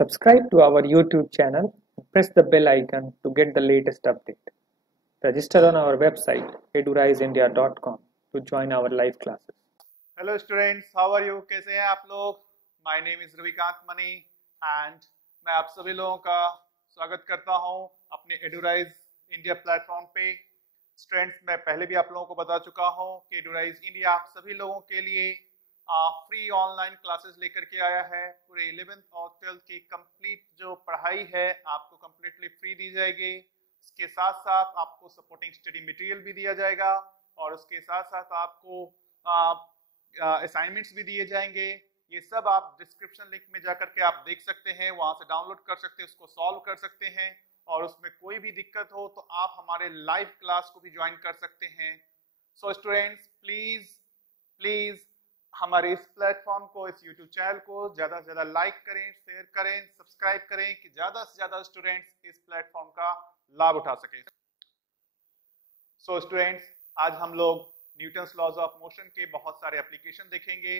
Subscribe to our YouTube channel and press the bell icon to get the latest update. Register on our website eduriseindia.com to join our live classes. Hello students, how are you? कैसे हैं आप लोग? My name is Ravikant Mani and मैं आप सभी लोगों का स्वागत करता हूं अपने एडुराइज इंडिया प्लेटफॉर्म पे। स्टूडेंट्स, मैं पहले भी आप लोगों को बता चुका हूं कि एडुराइज इंडिया आप सभी लोगों के लिए फ्री ऑनलाइन क्लासेस लेकर के आया है। पूरे 11th और 12th की कंप्लीट जो पढ़ाई है आपको कंप्लीटली फ्री दी जाएगी। इसके साथ साथ आपको सपोर्टिंग स्टडी मटेरियल भी दिया जाएगा और उसके साथ साथ आपको असाइनमेंट्स भी दिए जाएंगे। ये सब आप डिस्क्रिप्शन लिंक में जाकर के आप देख सकते हैं, वहां से डाउनलोड कर सकते हैं, उसको सॉल्व कर सकते हैं और उसमें कोई भी दिक्कत हो तो आप हमारे लाइव क्लास को भी ज्वाइन कर सकते हैं। सो स्टूडेंट्स, प्लीज हमारे इस प्लेटफॉर्म को, इस यूट्यूब चैनल को ज्यादा से ज्यादा लाइक करें, शेयर करें, सब्सक्राइब करें कि ज्यादा से ज्यादा स्टूडेंट्स इस प्लेटफॉर्म का लाभ उठा सके। सो स्टूडेंट्स, आज हम लोग न्यूटन्स लॉज ऑफ मोशन के बहुत सारे एप्लीकेशन देखेंगे।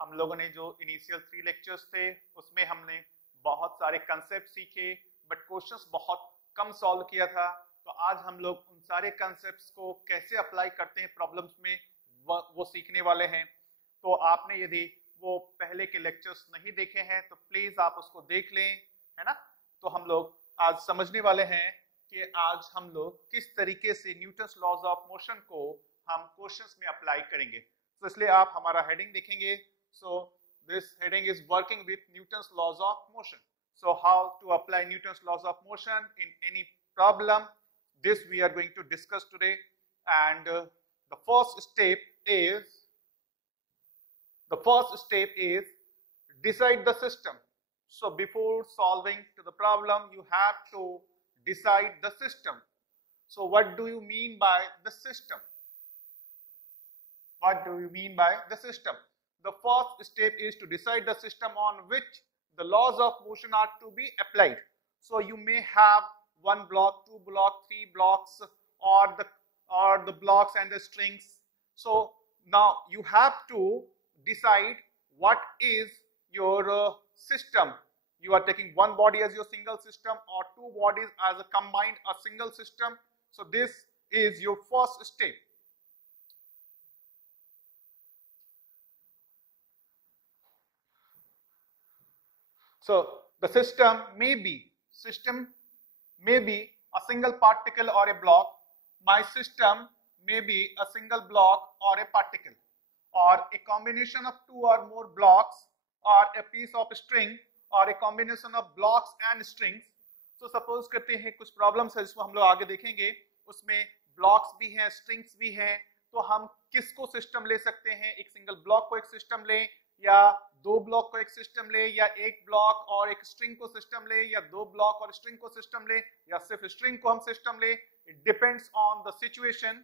हम लोगों ने जो इनिशियल 3 लेक्चर्स थे उसमें हमने बहुत सारे कंसेप्ट सीखे बट क्वेश्चंस बहुत कम सॉल्व किया था। तो आज हम लोग उन सारे कंसेप्ट्स को कैसे अप्लाई करते हैं प्रॉब्लम्स में वो सीखने वाले हैं। तो आपने यदि वो पहले के लेक्चर्स नहीं देखे हैं तो प्लीज आप उसको देख लें, है ना। तो हम लोग आज समझने वाले हैं कि आज हम लोग किस तरीके से न्यूटन्स लॉज ऑफ मोशन को हम क्वेश्चंस में अप्लाई करेंगे। तो इसलिए आप हमारा हेडिंग देखेंगे। So this heading is working with Newton's laws of motion. So how to apply Newton's laws of motion in any problem, this we are going to discuss today. And the first step is decide the system. So before solving to the problem, you have to decide the system. So what do you mean by the system? What do you mean by the system? The first step is to decide the system on which the laws of motion are to be applied. So you may have 1 block, 2 block, 3 blocks, or the blocks and the strings. So now you have to decide what is your system. You are taking one body as your single system or 2 bodies as a combined a single system. So this is your first step. So the system may be a single particle or a block. My system may be a single block or a particle, or a combination of 2 or more blocks, or a piece of string, or a combination of blocks and strings. So suppose करते हैं कुछ problems है जिसको हम लोग आगे देखेंगे, उसमें ब्लॉक्स भी हैं, स्ट्रिंग्स भी हैं। तो हम किसको सिस्टम ले सकते हैं? एक सिंगल ब्लॉक को एक सिस्टम ले, या 2 ब्लॉक को एक सिस्टम ले, या 1 ब्लॉक और एक स्ट्रिंग को सिस्टम ले, या 2 ब्लॉक और स्ट्रिंग को सिस्टम ले, या सिर्फ स्ट्रिंग को हम सिस्टम ले। It depends on the situation,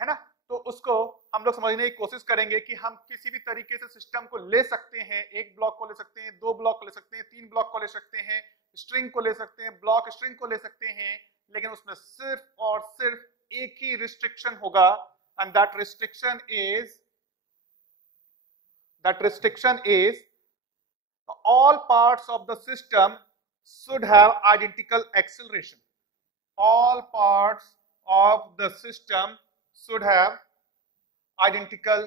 है ना। तो उसको हम लोग समझने की कोशिश करेंगे कि हम किसी भी तरीके से सिस्टम को ले सकते हैं। 1 ब्लॉक को ले सकते हैं, 2 ब्लॉक को ले सकते हैं, 3 ब्लॉक को ले सकते हैं, स्ट्रिंग को ले सकते हैं, ब्लॉक स्ट्रिंग को ले सकते हैं, लेकिन उसमें सिर्फ और सिर्फ एक ही रिस्ट्रिक्शन होगा, and that restriction is all parts of the system should have identical acceleration. All parts of the system should have identical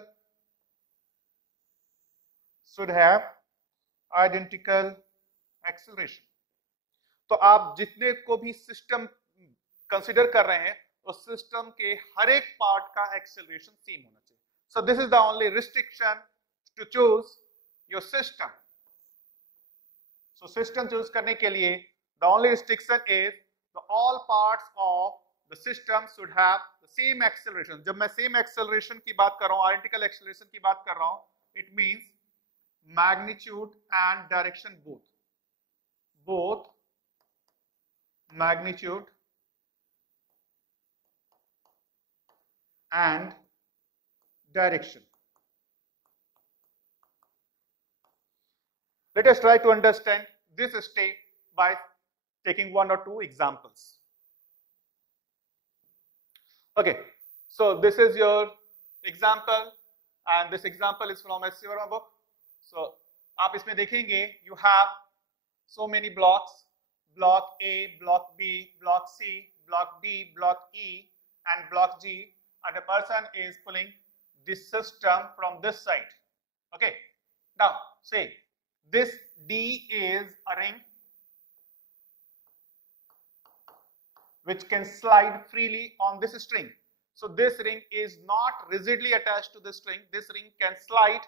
acceleration. तो आप जितने को भी सिस्टम कंसीडर कर रहे हैं उस सिस्टम के हर एक पार्ट का एक्सेलरेशन सेम होना चाहिए। So this is the only restriction to choose your system. सो सिस्टम चूज करने के लिए the only restriction is the all parts of the system should have the same acceleration. जब मैं सेम एक्सेलरेशन की बात कर रहा हूं, आइडेंटिकल एक्सेलरेशन की बात कर रहा हूं, it means magnitude and direction both magnitude and direction. Let us try to understand this step by taking 1 or 2 examples. Okay, so this is your example and this example is from SC Verma book. So आप इसमें देखेंगे you have so many blocks, block A, block B, block C, block D, block E, and block G, and the person is pulling this system from this side. Okay, now say this D is a ring which can slide freely on this string. So this ring is not rigidly attached to the string. This ring can slide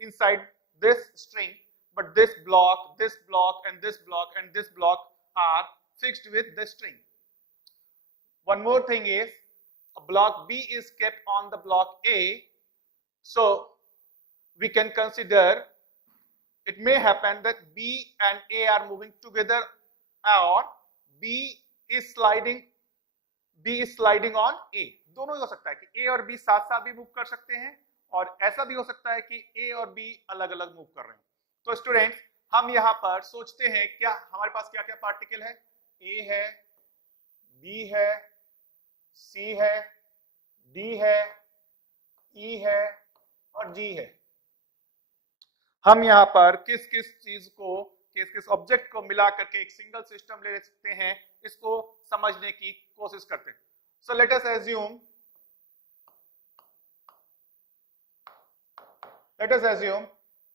inside this string, but this block, and this block, and this block are fixed with the string. One more thing is, a block B is kept on the block A, so we can consider it may happen that B and A are moving together, or B is sliding on A. दोनों ही हो सकता है कि A और B साथ साथ भी move कर सकते हैं, और ऐसा भी हो सकता है कि A और B अलग अलग मूव कर रहे हैं. तो स्टूडेंट्स, हम यहाँ पर सोचते हैं क्या हमारे पास क्या क्या पार्टिकल है. A है, B है, C है, D है, E है और G है. हम यहाँ पर किस किस चीज को, किस किस ऑब्जेक्ट को मिला करके एक सिंगल सिस्टम ले सकते हैं, इसको समझने की कोशिश करते हैं. So let us assume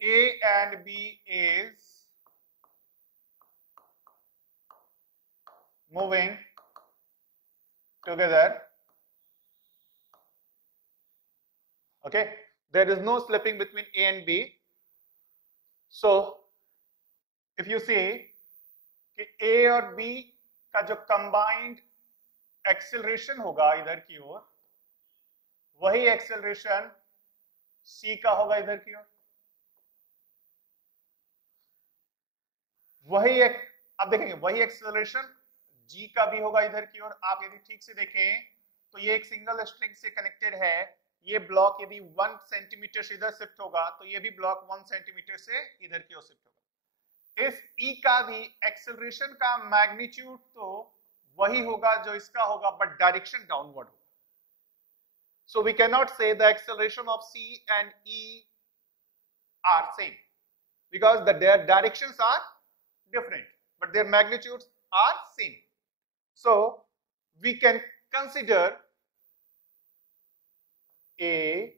A and B is moving together. Okay, there is no slipping between A and B. So if you see कि A और B का जो combined एक्सेलरेशन होगा इधर की ओर, वही एक्सेलरेशन C का होगा इधर की ओर. आप देखेंगे वही एक्सेलरेशन G का भी होगा इधर की ओर. आप यदि ठीक से देखें तो ये एक सिंगल स्ट्रिंग से कनेक्टेड है. ये ब्लॉक यदि 1 सेंटीमीटर से इधर शिफ्ट होगा तो ये भी ब्लॉक 1 सेंटीमीटर से इधर की ओर शिफ्ट होगा. इस E का भी एक्सेलरेशन का मैग्नीट्यूड तो वही होगा जो इसका होगा, बट डायरेक्शन डाउनवर्ड होगा. So we cannot say the acceleration of C and E are same because their directions are different, but their magnitudes are same. So we can consider A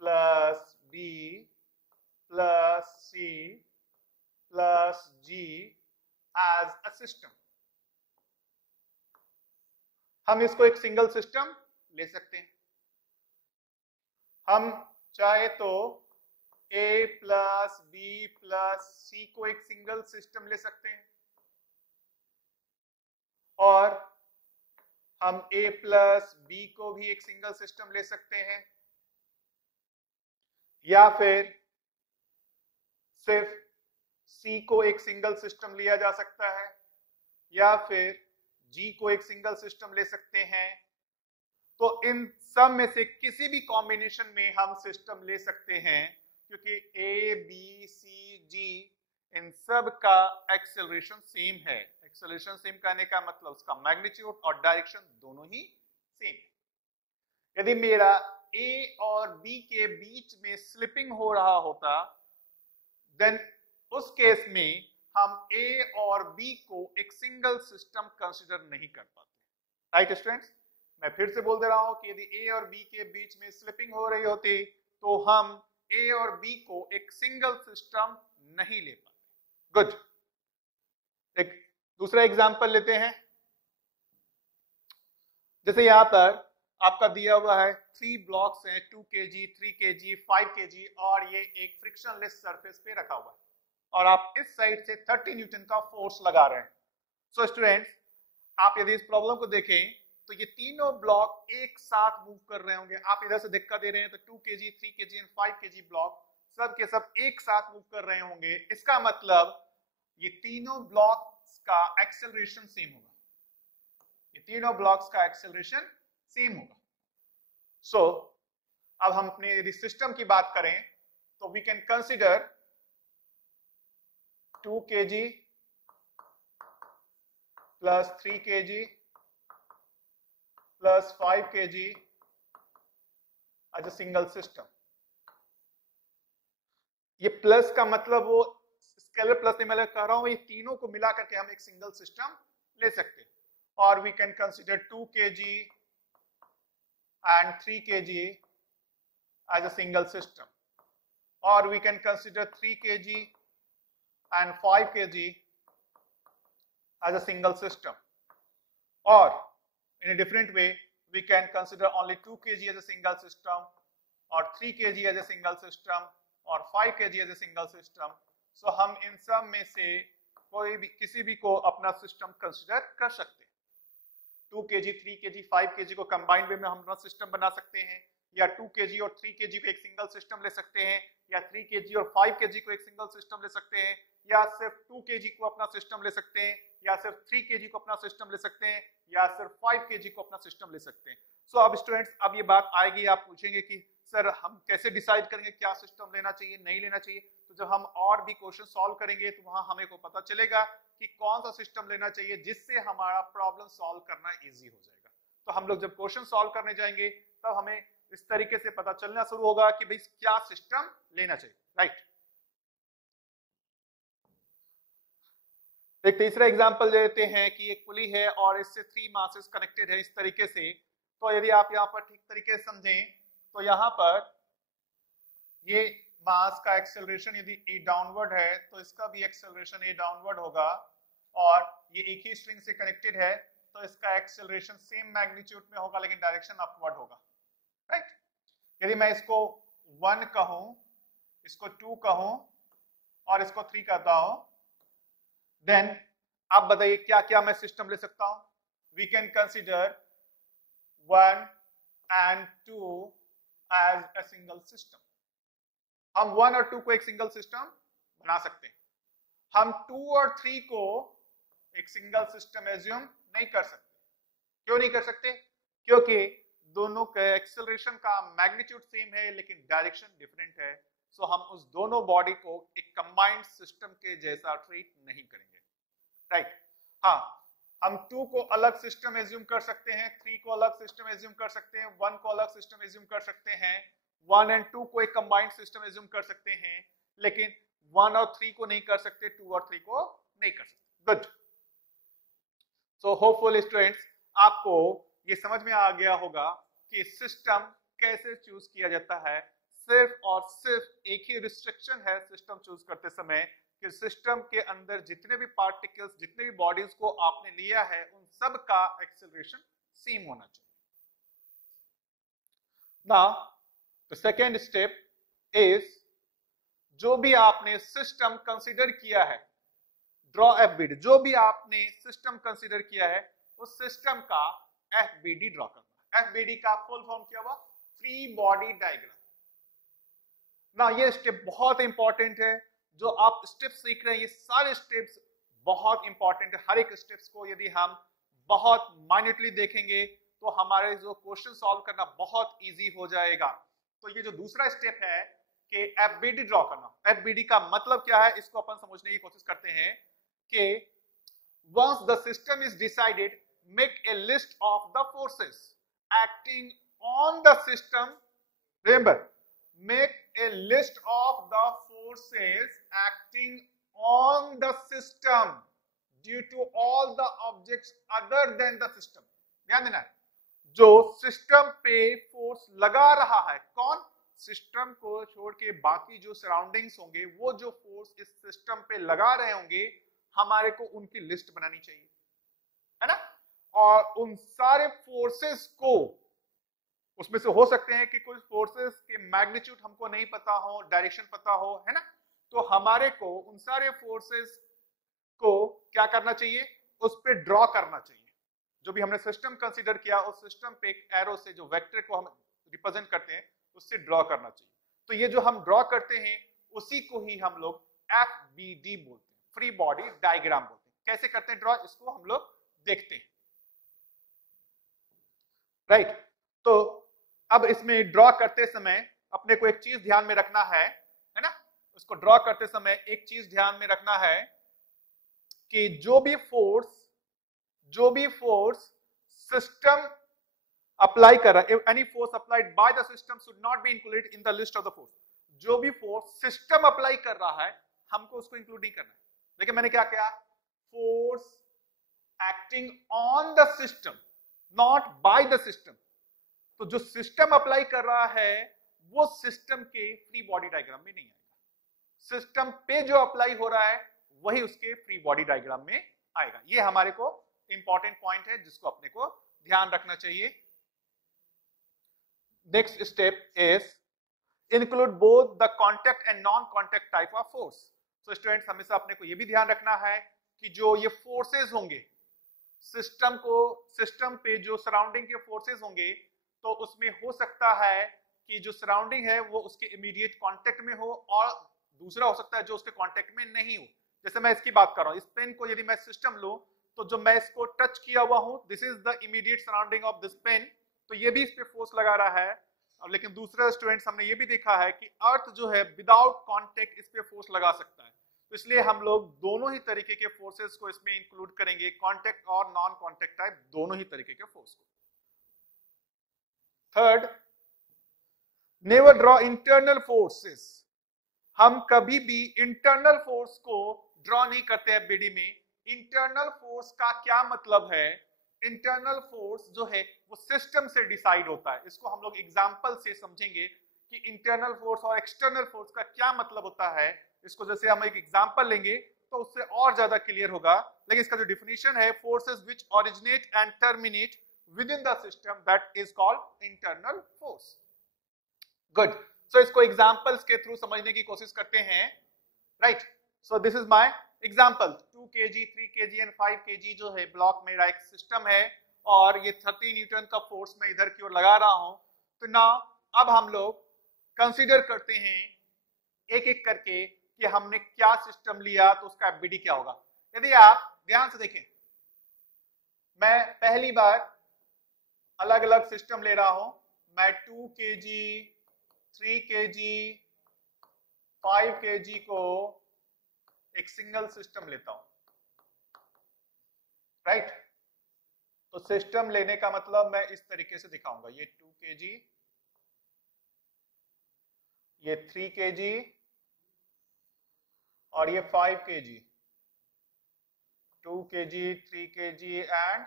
plus B plus C plus G as a system. हम इसको एक single system ले सकते हैं. हम चाहे तो A plus B plus C को एक सिंगल सिस्टम ले सकते हैं, और हम A प्लस B को भी एक सिंगल सिस्टम ले सकते हैं, या फिर सिर्फ C को एक सिंगल सिस्टम लिया जा सकता है, या फिर G को एक सिंगल सिस्टम ले सकते हैं. तो इन सब में से किसी भी कॉम्बिनेशन में हम सिस्टम ले सकते हैं, क्योंकि A, B, C, G इन सब का एक्सेलरेशन सेम है. एक्सेलरेशन सेम कहने का मतलब उसका मैग्नीट्यूड और डायरेक्शन दोनों ही सेम है. यदि मेरा A और B के बीच में स्लिपिंग हो रहा होता, देन उस केस में हम A और B को एक सिंगल सिस्टम कंसीडर नहीं कर पाते. राइट स्टूडेंट्स, मैं फिर से बोल दे रहा हूं कि यदि A और B के बीच में स्लिपिंग हो रही होती तो हम A और B को एक सिंगल सिस्टम नहीं ले पाते. गुड. एक दूसरा एग्जांपल लेते हैं. जैसे यहां पर आपका दिया हुआ है 3 ब्लॉक्स हैं, 2 kg, 3 kg, 5 kg, और ये एक फ्रिक्शनलेस सरफेस पे रखा हुआ है, और आप इस साइड से 30 न्यूटन का फोर्स लगा रहे हैं. सो स्टूडेंट्स, आप यदि इस प्रॉब्लम को देखें तो ये तीनों ब्लॉक एक साथ मूव कर रहे होंगे. आप इधर से धक्का दे रहे हैं तो 2 kg, 3 kg and 5 kg block सब के सब एक साथ मूव कर रहे होंगे. इसका मतलब ये तीनों ब्लॉक्स का एक्सेलरेशन सेम होगा. ये तीनों ब्लॉक्स का एक्सेलरेशन सेम होगा. सो अब हम अपने यदि सिस्टम की बात करें तो we can consider 2 kg plus 3 kg plus 5 kg as a single system. ये प्लस का मतलब वो स्केलर प्लस मैं कह रहा हूं, ये तीनों को मिला करके हम एक सिंगल सिस्टम ले सकते हैं। और we can consider 2 kg and 3 kg as a single system, or we can consider 3 kg and 5 kg as a single system, or in a different way we can consider only 2 kg as a single system, or 3 kg as a single system, or 5 kg as a single system. So हम इन सब में से कोई भी किसी भी को अपना सिस्टम कंसिडर कर सकते हैं। 2 kg, 3 kg, 5 kg को कंबाइंड वे में हम अपना सिस्टम बना सकते हैं, या 2 kg और 3 kg को एक सिंगल सिस्टम ले सकते हैं, या 3 kg और 5 kg को एक सिंगल सिस्टम ले सकते हैं, या सिर्फ 2 kg को अपना सिस्टम ले सकते हैं, या सिर्फ 3 kg को अपना सिस्टम ले सकते हैं, या सिर्फ 5 kg को अपना सिस्टम ले सकते हैं। सो अब स्टूडेंट्स, अब ये बात आएगी, आप पूछेंगे कि सर हम कैसे डिसाइड करेंगे क्या सिस्टम लेना चाहिए नहीं लेना चाहिए। तो जब हम और भी क्वेश्चन सॉल्व करेंगे तो वहां हमें को पता चलेगा कि कौन सा सिस्टम लेना चाहिए जिससे हमारा प्रॉब्लम सॉल्व करना इजी हो जाएगा। तो हम लोग जब क्वेश्चन सॉल्व करने जाएंगे तब हमें इस तरीके से पता चलना शुरू होगा कि भाई क्या सिस्टम लेना चाहिए, राइट। एक तीसरा एग्जांपल लेते हैं कि एक पुली है और इससे 3 मासेस कनेक्टेड है इस तरीके से। तो यदि आप यहाँ पर ठीक तरीके से समझें तो यहाँ पर ये मास का एक्सेलरेशन यदि a डाउनवर्ड है तो इसका भी एक्सेलरेशन a डाउनवर्ड होगा, और ये एक ही स्ट्रिंग से कनेक्टेड है तो इसका एक्सेलरेशन सेम मैग्नीट्यूड में होगा लेकिन डायरेक्शन अपवर्ड होगा, राइट। यदि मैं इसको 1 कहूं, इसको 2 कहूं और इसको 3 कहता हूं, देन आप बताइए क्या क्या मैं सिस्टम ले सकता हूं। We can consider 1 and 2 as a single system। हम 1 और 2 को एक सिंगल सिस्टम बना सकते हैं। हम 2 और 3 को एक सिंगल सिस्टम एज्यूम नहीं कर सकते। क्यों नहीं कर सकते? क्योंकि दोनों के एक्सेलरेशन का मैग्नीट्यूड सेम है लेकिन डायरेक्शन डिफरेंट है। सो हम उस दोनों बॉडी को एक कंबाइंड सिस्टम के जैसा ट्रीट नहीं करेंगे, राइट। हाँ, हम 2 को अलग सिस्टम एज्यूम कर सकते हैं, 3 को अलग सिस्टम एज्यूम कर सकते हैं, 1 को अलग सिस्टम एज्यूम कर सकते हैं, 1 and 2 को एक कंबाइंड सिस्टम एज्यूम कर सकते हैं, लेकिन 1 और 3 को नहीं कर सकते, 2 और 3 को नहीं कर सकते। गुड। सो होपफुली स्टूडेंट्स आपको ये समझ में आ गया होगा कि सिस्टम कैसे चूज किया जाता है। सिर्फ और सिर्फ एक ही रिस्ट्रिक्शन है सिस्टम चूज करते समय कि सिस्टम के अंदर जितने भी पार्टिकल्स, जितने भी बॉडीज को आपने लिया है उन सब का एक्सेलरेशन सेम होना चाहिए। Now the second step is, जो भी आपने सिस्टम कंसीडर किया है, ड्रॉ एफबीडी, जो भी आपने सिस्टम कंसीडर किया है उस सिस्टम का एफबीडी ड्रॉ करना। एफबीडी का फुल फॉर्म क्या हुआ? Free body diagram. ना ये स्टेप बहुत इंपॉर्टेंट है। जो आप स्टेप्स सीख रहे हैं ये सारे स्टेप्स बहुत इंपॉर्टेंट है। हर एक स्टेप्स को यदि हम बहुत माइन्यूटली देखेंगे तो हमारे जो क्वेश्चन सॉल्व करना बहुत इजी हो जाएगा। तो ये जो दूसरा स्टेप है कि एफबीडी ड्रॉ करना, एफबीडी का मतलब क्या है इसको अपन समझने की कोशिश करते हैं कि once the system is decided, make a list of the forces acting on the system. Remember, make a list of the forces acting on the system due to all the objects other than the system. ध्यान देना, जो system पे force लगा रहा है, कौन? System को छोड़ के बाकी जो सराउंडिंग्स होंगे, वो जो फोर्स इस सिस्टम पे लगा रहे होंगे, हमारे को उनकी लिस्ट बनानी चाहिए, है ना। और उन सारे फोर्सेस को, उसमें से हो सकते हैं कि कुछ फोर्सेस के मैग्नीट्यूड हमको नहीं पता हो, डायरेक्शन पता हो, है ना। तो हमारे को उन सारे फोर्सेस को क्या करना चाहिए? उस पे ड्रॉ करना चाहिए। जो भी हमने सिस्टम कंसीडर किया उस सिस्टम पे एक एरो से जो वेक्टर को हम रिप्रेजेंट करते हैं उससे ड्रॉ करना चाहिए। तो ये जो हम ड्रॉ करते हैं उसी को ही हम लोग एफबीडी बोलते हैं, फ्री बॉडी डायग्राम बोलते हैं। कैसे करते हैं ड्रॉ, इसको हम लोग देखते हैं, राइट। तो अब इसमें ड्रॉ करते समय अपने को एक चीज ध्यान में रखना है ना। उसको ड्रॉ करते समय एक चीज ध्यान में रखना है कि जो भी फोर्स सिस्टम अप्लाई कर रहा है, any force applied by the system should not be included in the list of the force. जो भी फोर्स सिस्टम अप्लाई कर रहा है हमको उसको इंक्लूड नहीं करना है। लेकिन मैंने क्या किया, force acting on the system not by the system. तो जो सिस्टम अप्लाई कर रहा है वो सिस्टम के फ्री बॉडी डायग्राम में नहीं आएगा, सिस्टम पे जो अप्लाई हो रहा है वही उसके फ्री बॉडी डायग्राम में आएगा। ये हमारे को इंपॉर्टेंट पॉइंट है जिसको अपने को ध्यान रखना चाहिए। Next step is include both the contact and non contact type of force. तो स्टूडेंट्स हमेशा अपने को ये भी ध्यान रखना है कि जो ये फोर्सेस होंगे सिस्टम पे जो सराउंडिंग के फोर्सेस होंगे, तो उसमें हो सकता है कि जो सराउंडिंग है वो उसके इमीडिएट कांटेक्ट में हो और दूसरा हो सकता है जो उसके कांटेक्ट में नहीं हो। जैसे मैं इसकी बात कर रहा हूं, इस पेन को यदि मैं सिस्टम लूं तो जो मैं इसको टच किया हुआ हूं, this is the immediate surrounding of this pen, तो ये भी इस पे फोर्स लगा रहा है। और लेकिन दूसरा स्टूडेंट्स हमने ये भी देखा है कि अर्थ जो है विदाउट कांटेक्ट इस पे फोर्स लगा सकता है। तो इसलिए हम लोग दोनों ही तरीके के फोर्सेस को इसमें इंक्लूड करेंगे, कांटेक्ट और नॉन कांटेक्ट टाइप दोनों ही तरीके के फोर्स को। Third, never draw internal forces. हम कभी भी इंटरनल फोर्स को ड्रॉ नहीं करते हैं बीडी में। इंटरनल फोर्स का क्या मतलब है? इंटरनल फोर्स जो है वो सिस्टम से डिसाइड होता है। इसको हम लोग एग्जांपल से समझेंगे कि इंटरनल फोर्स और एक्सटर्नल फोर्स का क्या मतलब होता है। इसको जैसे हम एक एग्जांपल लेंगे तो उससे और ज्यादा क्लियर होगा। लेकिन इसका जो डिफिनेशन है, forces which originate and terminate within the system, that is called internal force. Good, so इसको एग्जांपल्स के थ्रू समझने की कोशिश करते हैं। Right, so this is my example. 2 kg, 3 kg and 5 kg जो है ब्लॉक मेरा एक सिस्टम है और ये 30 न्यूटन का फोर्स मैं इधर की ओर लगा रहा हूं। तो नाउ अब हम लोग कंसीडर करते हैं एक एक करके कि हमने क्या सिस्टम लिया तो उसका एफबीडी क्या होगा। यदि आप ध्यान से देखें, मैं पहली बार अलग अलग सिस्टम ले रहा हूं। मैं 2 kg, 3 kg, 5 kg को एक सिंगल सिस्टम लेता हूं। राइट, तो सिस्टम लेने का मतलब मैं इस तरीके से दिखाऊंगा। ये 2 kg, ये 3 kg और ये 5 kg। 2 kg, 3 kg and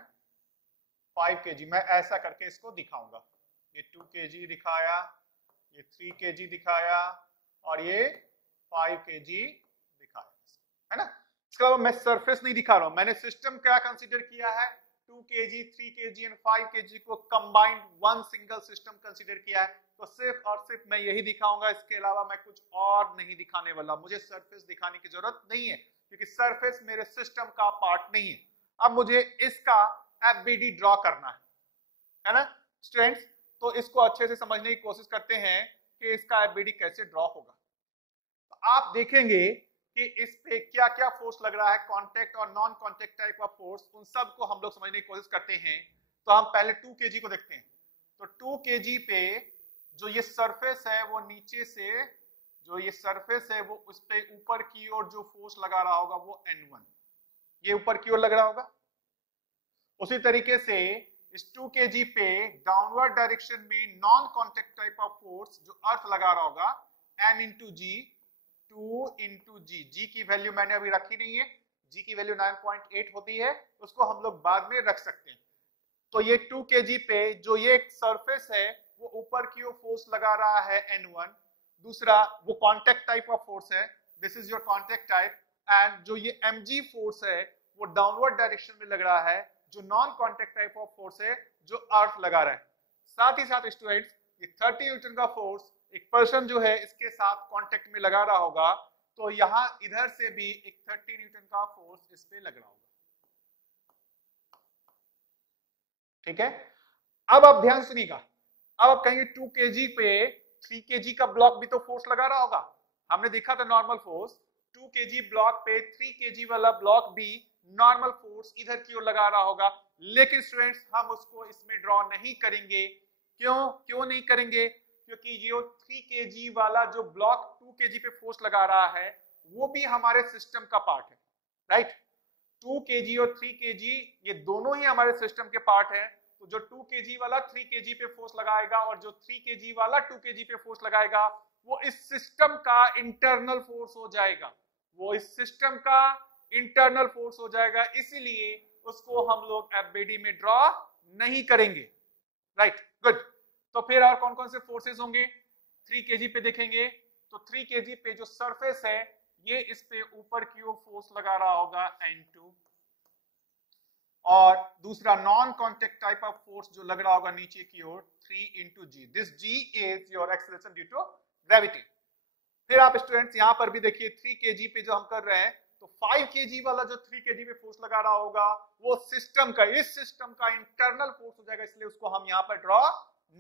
5 kg। मैं ऐसा करके इसको दिखाऊंगा। ये 2 kg दिखाया, ये 3 kg दिखाया और ये 5 kg दिखाया, है ना। इसके अलावा मैं सरफेस नहीं दिखा रहा हूं। मैंने सिस्टम क्या कंसीडर किया है? 2 kg, 3 kg एंड 5 kg को combined one single system consider किया है। तो सिर्फ और सिर्फ मैं यही दिखाऊंगा, इसके अलावा मैं कुछ और नहीं दिखाने वाला। मुझे सरफेस दिखाने की जरूरत नहीं है क्योंकि सरफेस मेरे सिस्टम का पार्ट नहीं है। अब मुझे इसका एफबीडी ड्रॉ करना है ना स्टूडेंट्स। तो इसको अच्छे से समझने की कोशिश करते हैं कि इसका एफबीडी कैसे ड्रॉ होगा। तो आप देखेंगे कि इस पे क्या क्या फोर्स लग रहा है, कांटेक्ट और non contact type of force, उन सब को हम लोग समझने की कोशिश करते हैं। तो हम पहले 2 kg को देखते हैं। तो 2 kg पे जो ये सरफेस है वो नीचे से, जो ये सरफेस है वो उस पे ऊपर की ओर जो फोर्स लगा रहा होगा वो N1, ये ऊपर की ओर लग रहा होगा। उसी तरीके से इस 2 kg पे डाउनवर्ड डायरेक्शन में non contact type of force जो अर्थ लगा रहा होगा M इंटू जी, 2 इंटू जी। जी की वैल्यू मैंने अभी रखी नहीं है, जी की वैल्यू 9.8 होती है, उसको हम लोग बाद में रख सकते हैं। तो ये 2 kg पे जो ये एक सरफेस है वो ऊपर की ओर फोर्स लगा रहा है N1। दूसरा वो कांटेक्ट टाइप ऑफ फोर्स है, this is your contact type. And जो ये mg फोर्स है वो डाउनवर्ड डायरेक्शन में लग रहा है, जो non contact type of force है जो अर्थ लगा रहा है। साथ ही साथ स्टूडेंट्स ये 30 न्यूटन का फोर्स एक पर्सन जो है इसके साथ कांटेक्ट में लगा रहा होगा, तो यहां इधर से भी एक 30 न्यूटन का फोर्स इस पे लग रहा होगा। ठीक है, अब आप ध्यान सुनिएगा। अब आप कहेंगे 2 kg पे 3 kg का ब्लॉक भी तो फोर्स लगा रहा होगा। हमने देखा था नॉर्मल फोर्स, 2 kg ब्लॉक पे 3 kg वाला ब्लॉक भी नॉर्मल फोर्स इधर की ओर लगा रहा होगा। लेकिन स्टूडेंट्स हम उसको इसमें ड्रॉ नहीं करेंगे। क्यों नहीं करेंगे? क्योंकि ये 3 kg वाला जो ब्लॉक 2 kg पे फोर्स लगा रहा है वो भी हमारे सिस्टम का पार्ट है। राइट, 2 kg और 3 kg ये दोनों ही हमारे सिस्टम के पार्ट है। तो जो 2 kg वाला 3 kg पे फोर्स लगाएगा और जो 3 kg वाला 2 kg पे फोर्स लगाएगा वो इस सिस्टम का इंटरनल फोर्स हो जाएगा। वो इस सिस्टम का इंटरनल फोर्स हो जाएगा, इसीलिए उसको हम लोग एफबीडी में ड्रॉ नहीं करेंगे। Right, good. तो फिर और कौन कौन से फोर्सेस होंगे 3 kg पे देखेंगे। तो 3 kg पे जो सरफेस है ये इस पे ऊपर की ओर फोर्स लगा रहा होगा N2, और दूसरा non contact type of force जो लग रहा होगा नीचे की ओर 3 into G। This G is your acceleration due to gravity. फिर आप स्टूडेंट्स यहां पर भी देखिए 3 kg पे जो हम कर रहे हैं, तो 5 kg वाला जो 3 kg पे फोर्स लगा रहा होगा वो सिस्टम का, इस सिस्टम का इंटरनल फोर्स हो जाएगा, इसलिए उसको हम यहां पर ड्रॉ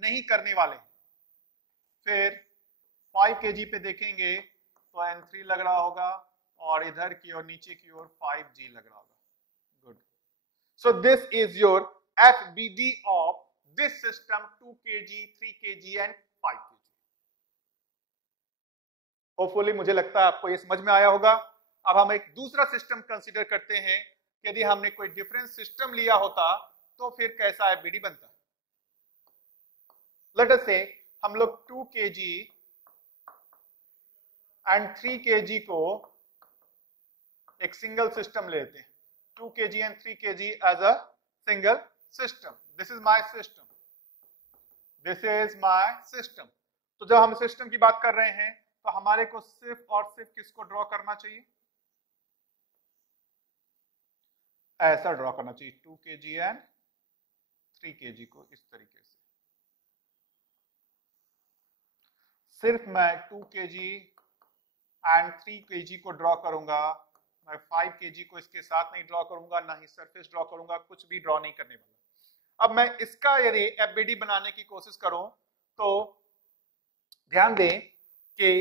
नहीं करने वाले। फिर 5 kg पे देखेंगे तो N3 लग रहा होगा, और इधर की ओर नीचे की ओर 5G लग रहा होगा। Good. So this is your FBD of this system 2 kg, 3 kg and 5 kg। Hopefully मुझे लगता है आपको ये समझ में आया होगा। अब हम एक दूसरा सिस्टम कंसीडर करते हैं। यदि हमने कोई डिफरेंट सिस्टम लिया होता तो फिर कैसा एफबीडी बनता। लेट अस से हम लोग 2 kg एंड 3 kg को एक सिंगल सिस्टम लेते हैं। 2 kg and 3 kg as a single system. This is my system, this is my system. तो जब हम सिस्टम की बात कर रहे हैं तो हमारे को सिर्फ और सिर्फ किसको ड्रॉ करना चाहिए, ऐसा ड्रॉ करना चाहिए 2 kg एंड 3 kg को इस तरीके से। सिर्फ मैं 2 kg एंड 3 kg को ड्रॉ करूंगा, मैं 5 kg को इसके साथ नहीं ड्रॉ करूंगा, ना ही सरफेस ड्रॉ करूंगा, कुछ भी ड्रॉ नहीं करने वाला। अब मैं इसका यदि एफबीडी बनाने की कोशिश करूं तो ध्यान दें कि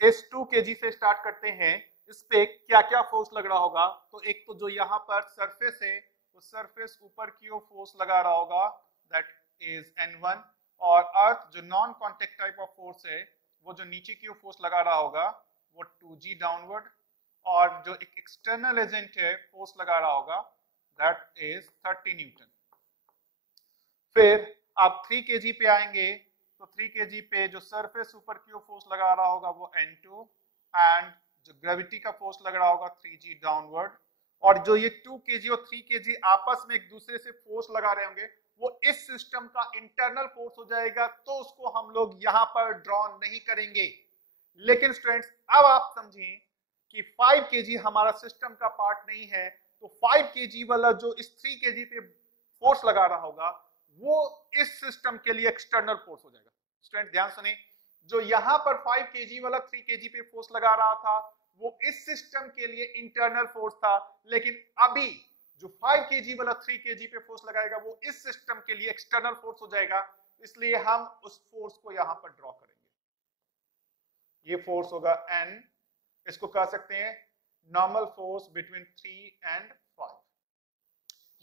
इस 2 kg से स्टार्ट करते हैं। इस पे क्या क्या फोर्स लग रहा होगा, तो एक तो जो यहाँ पर सरफेस है वो सरफेस ऊपर की ओर फोर्स लगा रहा होगा, दैट इज N1, और अर्थ जो non contact type of force है वो जो नीचे की ओर फोर्स लगा रहा होगा वो 2G डाउनवर्ड, और जो एक एक्सटर्नल एजेंट है फोर्स लगा रहा होगा दैट इज 30 न्यूटन। फिर आप 3 kg पे आएंगे तो 3 kg पे जो सरफेस ऊपर की ओर फोर्स लगा रहा होगा वो N2, एंड जो ग्रेविटी का फोर्स लग रहा होगा 3G डाउनवर्ड, और जो ये 2 kg और 3 kg आपस में एक दूसरे से फोर्स लगा रहे होंगे वो इस सिस्टम का इंटरनल फोर्स हो जाएगा, तो उसको हम लोग यहां पर ड्रॉ नहीं करेंगे। लेकिन स्टूडेंट्स अब आप समझिए कि 5 kg हमारा सिस्टम का पार्ट नहीं है, तो 5 kg वाला जो इस 3 kg पे फोर्स लगा रहा होगा वो इस सिस्टम के लिए एक्सटर्नल फोर्स हो जाएगा। स्टूडेंट ध्यान सुने, जो यहां पर 5 kg वाला 3 kg पे फोर्स लगा रहा था वो इस सिस्टम के लिए इंटरनल फोर्स था, लेकिन अभी जो 5 kg वाला 3 kg पे फोर्स लगाएगा वो इस सिस्टम के लिए एक्सटर्नल फोर्स हो जाएगा, इसलिए हम उस फोर्स को यहां पर ड्रॉ करेंगे। ये फोर्स होगा N, इसको कह सकते हैं नॉर्मल फोर्स बिटवीन 3 एंड 5।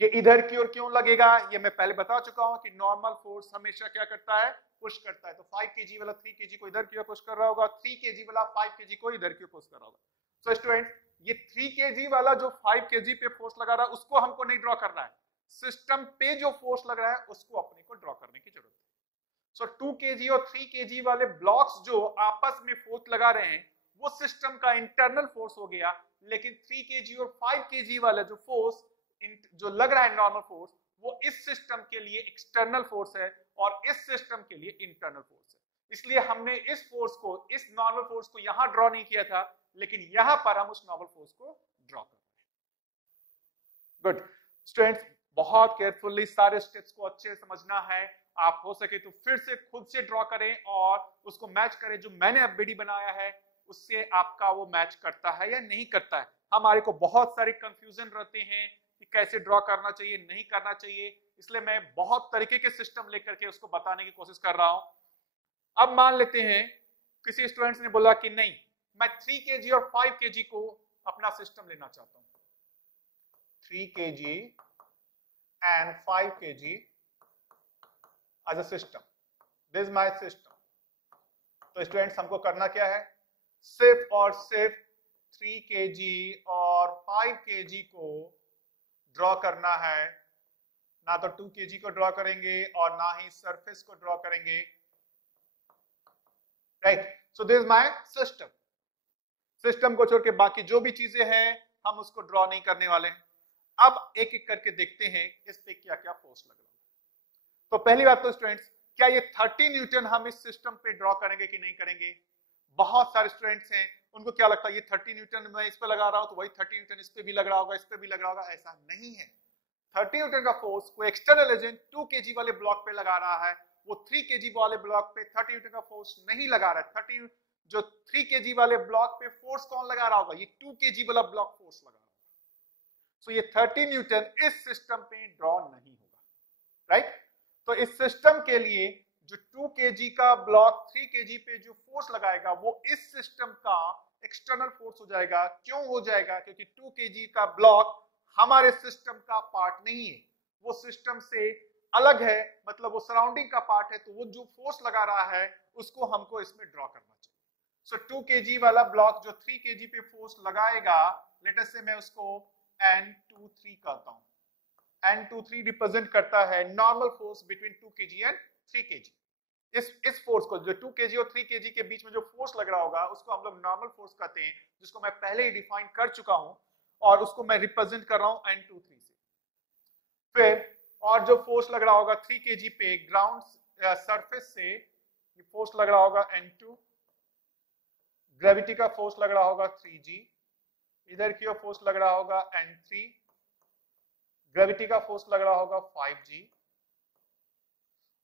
ये इधर की ओर क्यों लगेगा ये मैं पहले बता चुका हूं कि नॉर्मल फोर्स हमेशा क्या करता है, पुश करता है। तो 5 kg वाला 3 kg को इधर की ओर पुश कर रहा होगा, 3 kg वाला 5 kg को इधर की ओर पुश कर रहा होगा। सो स्टूडेंट ये 3 kg वाला जो 5 kg पे फोर्स लगा रहा है उसको हमको नहीं ड्रॉ करना है, सिस्टम पे जो फोर्स लग रहा है उसको अपने को ड्रॉ करने की जरूरत है। सो 2 kg और 3 kg वाले ब्लॉक्स जो आपस में फोर्स लगा रहे हैं वो सिस्टम का इंटरनल फोर्स हो गया, लेकिन 3 kg और 5 kg वाला जो फोर्स जो लग रहा है नॉर्मल फोर्स वो इस सिस्टम के लिए एक्सटर्नल फोर्स है और इस सिस्टम के लिए इंटरनल फोर्स है। इसलिए हमने इस फोर्स को, इस नॉर्मल फोर्स को यहां ड्रॉ नहीं किया था, लेकिन यहां पर हम उस नॉर्मल फोर्स को ड्रॉ कर रहे हैं। गुड स्टूडेंट्स, बहुत केयरफुली सारे स्टेप्स को अच्छे से समझना है। आप हो सके तो फिर से खुद से ड्रॉ करें और उसको मैच करें, जो मैंने एफबीडी बनाया है उससे आपका वो मैच करता है या नहीं करता है। हमारे को बहुत सारे कंफ्यूजन रहते हैं कि कैसे ड्रॉ करना चाहिए, नहीं करना चाहिए, इसलिए मैं बहुत तरीके के सिस्टम लेकर के उसको बताने की कोशिश कर रहा हूं। अब मान लेते हैं किसी स्टूडेंट्स ने बोला कि नहीं मैं 3 kg और 5 kg को अपना सिस्टम लेना चाहता हूं, 3 kg and 5 kg as a system, this is my system। तो स्टूडेंट्स हमको करना क्या है, सिर्फ और सिर्फ 3 kg और 5 kg को ड्रॉ करना है, ना तो 2 kg को ड्रॉ करेंगे और ना ही सरफेस को ड्रॉ करेंगे। Right, so this is my system. System को छोड़ के बाकी जो भी चीजें हैं हम उसको ड्रॉ नहीं करने वाले हैं। अब एक एक करके देखते हैं इस पे क्या क्या फोर्स लग रहा है। तो पहली बात तो स्टूडेंट्स, क्या ये 30 न्यूटन हम इस सिस्टम पे ड्रॉ करेंगे कि नहीं करेंगे? बहुत सारे स्टूडेंट्स हैं उनको क्या लगता है ये 30 न्यूटन मैं इस पे लगा रहा हूं तो वही 30 न्यूटन इस पे भी लग रहा होगा, इस पे भी लग रहा होगा। ऐसा नहीं है। 30 न्यूटन का फोर्स कोई एक्सटर्नल एजेंट 2 kg वाले ब्लॉक पे लगा रहा है, वो 3 kg वाले ब्लॉक पे 30 न्यूटन का फोर्स नहीं लगा रहा है। 30 जो 3 kg वाले ब्लॉक पे फोर्स कौन लगा रहा होगा? ये 2 kg वाला ब्लॉक फोर्स लगा रहा होगा। सो ये 30 न्यूटन इस सिस्टम पे ड्रॉ नहीं होगा, राइट? तो इस सिस्टम के लिए जो 2 kg का ब्लॉक 3 kg पे जो फोर्स लगाएगा वो इस सिस्टम का एक्सटर्नल फोर्स हो जाएगा। क्यों हो जाएगा? क्योंकि 2 kg का ब्लॉक हमारे सिस्टम का पार्ट नहीं है, वो सिस्टम से अलग है, मतलब वो सराउंडिंग का पार्ट है। तो वो जो फोर्स लगा रहा है उसको हमको इसमें ड्रॉ करना चाहिए। सो 2 kg वाला ब्लॉक जो 3 kg पे फोर्स लगाएगा, लेट अस से मैं उसको N23 कहता हूं। N23 रिप्रेजेंट करता है normal force between 2 kg and 3 kg। इस फोर्स को जो 2 kg और 3 kg के बीच में जो फोर्स लग रहा होगा उसको हम लोग नॉर्मल फोर्स कहते हैं, जिसको मैं पहले ही डिफाइन कर चुका हूं और उसको मैं रिप्रेजेंट कर रहा हूं N23 से। फिर और जो फोर्स लग रहा होगा 3 kg पे ग्राउंड सरफेस से, ये फोर्स लग रहा होगा N2। ग्रेविटी का फोर्स लग रहा होगा 3G। इधर की ओर फोर्स लग रहा होगा N3। ग्रेविटी का फोर्स लग रहा होगा 5G।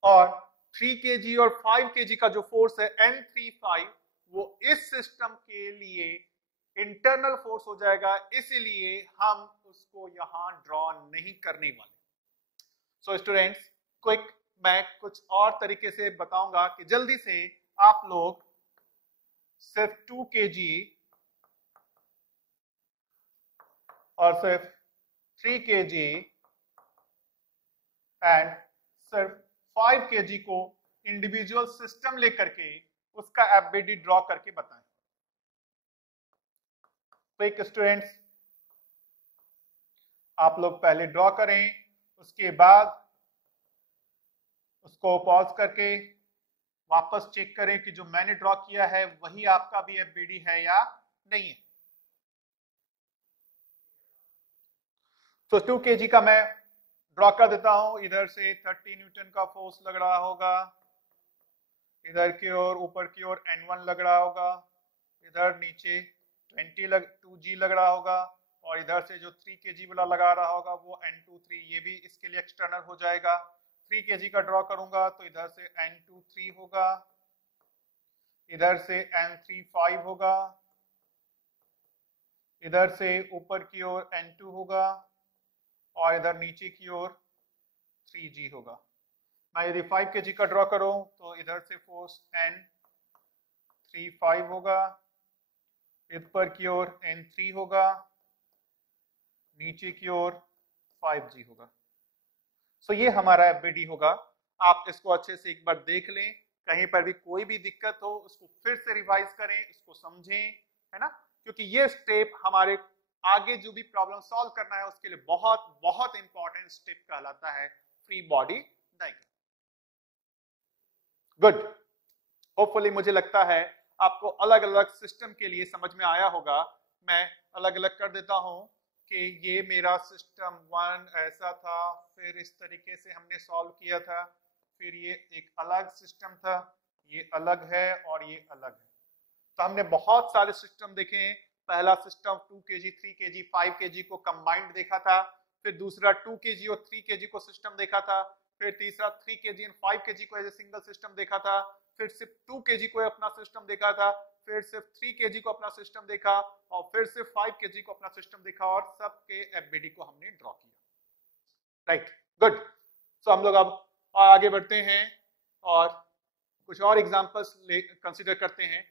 और 3 kg और 5 kg का जो फोर्स है N35, वो इस सिस्टम के लिए इंटरनल फोर्स हो जाएगा, इसीलिए हम उसको यहां ड्रॉ नहीं करने वाले। सो स्टूडेंट्स, क्विक मैं कुछ और तरीके से बताऊंगा कि जल्दी से आप लोग सिर्फ 2 kg और सिर्फ 3 kg एंड सिर्फ 5 kg को इंडिविजुअल सिस्टम लेकर के उसका एफबीडी ड्रॉ करके बताएं। तो एक स्टूडेंट्स, आप लोग पहले ड्रॉ करें, उसके बाद उसको पॉज करके वापस चेक करें कि जो मैंने ड्रॉ किया है वही आपका भी एफबीडी है या नहीं है। तो 2 kg का मैं ड्रॉ कर देता हूं। इधर से 30 न्यूटन का फोर्स लग रहा होगा, इधर की ओर ऊपर की ओर N1 लग रहा होगा, इधर नीचे 2G लग रहा होगा, और इधर से जो 3 kg वाला लगा रहा होगा वो N23, ये भी इसके लिए एक्सटर्नल हो जाएगा। 3 kg का ड्रॉ करूंगा तो इधर से N23 होगा, इधर से N35 होगा, इधर से ऊपर की ओर N2 होगा, और इधर नीचे की ओर 3G होगा। मैं यदि 5 kg का ड्रॉ करूं तो इधर से फोर्स N35 होगा, ऊपर की ओर N3 होगा, नीचे की ओर 5G होगा। सो ये हमारा एफबीडी होगा। आप इसको अच्छे से एक बार देख लें, कहीं पर भी कोई भी दिक्कत हो उसको फिर से रिवाइज करें, इसको समझें, है ना? क्योंकि ये स्टेप हमारे आगे जो भी प्रॉब्लम सॉल्व करना है उसके लिए बहुत बहुत इंपॉर्टेंट स्टेप कहलाता है free body diagram. Good, hopefully मुझे लगता है आपको अलग अलग सिस्टम के लिए समझ में आया होगा। मैं अलग अलग कर देता हूं कि ये मेरा सिस्टम 1 ऐसा था, फिर इस तरीके से हमने सॉल्व किया था, फिर ये एक अलग सिस्टम था, ये अलग है और ये अलग है। तो हमने बहुत सारे सिस्टम देखे हैं। पहला सिस्टम 2 kg 3 kg 5 kg को कंबाइंड देखा था, फिर दूसरा 2 kg और 3 kg को सिस्टम देखा था, फिर तीसरा 3 kg एंड 5 kg को एज ए सिंगल सिस्टम देखा था, फिर सिर्फ 2 kg को अपना सिस्टम देखा था, फिर सिर्फ 3 kg को अपना सिस्टम देखा, और फिर सिर्फ 5 kg को अपना सिस्टम देखा, और सबके एफबीडी को हमने ड्रॉ किया। Right, good. सो हम लोग अब आगे बढ़ते हैं और कुछ और एग्जांपल्स कंसीडर करते हैं।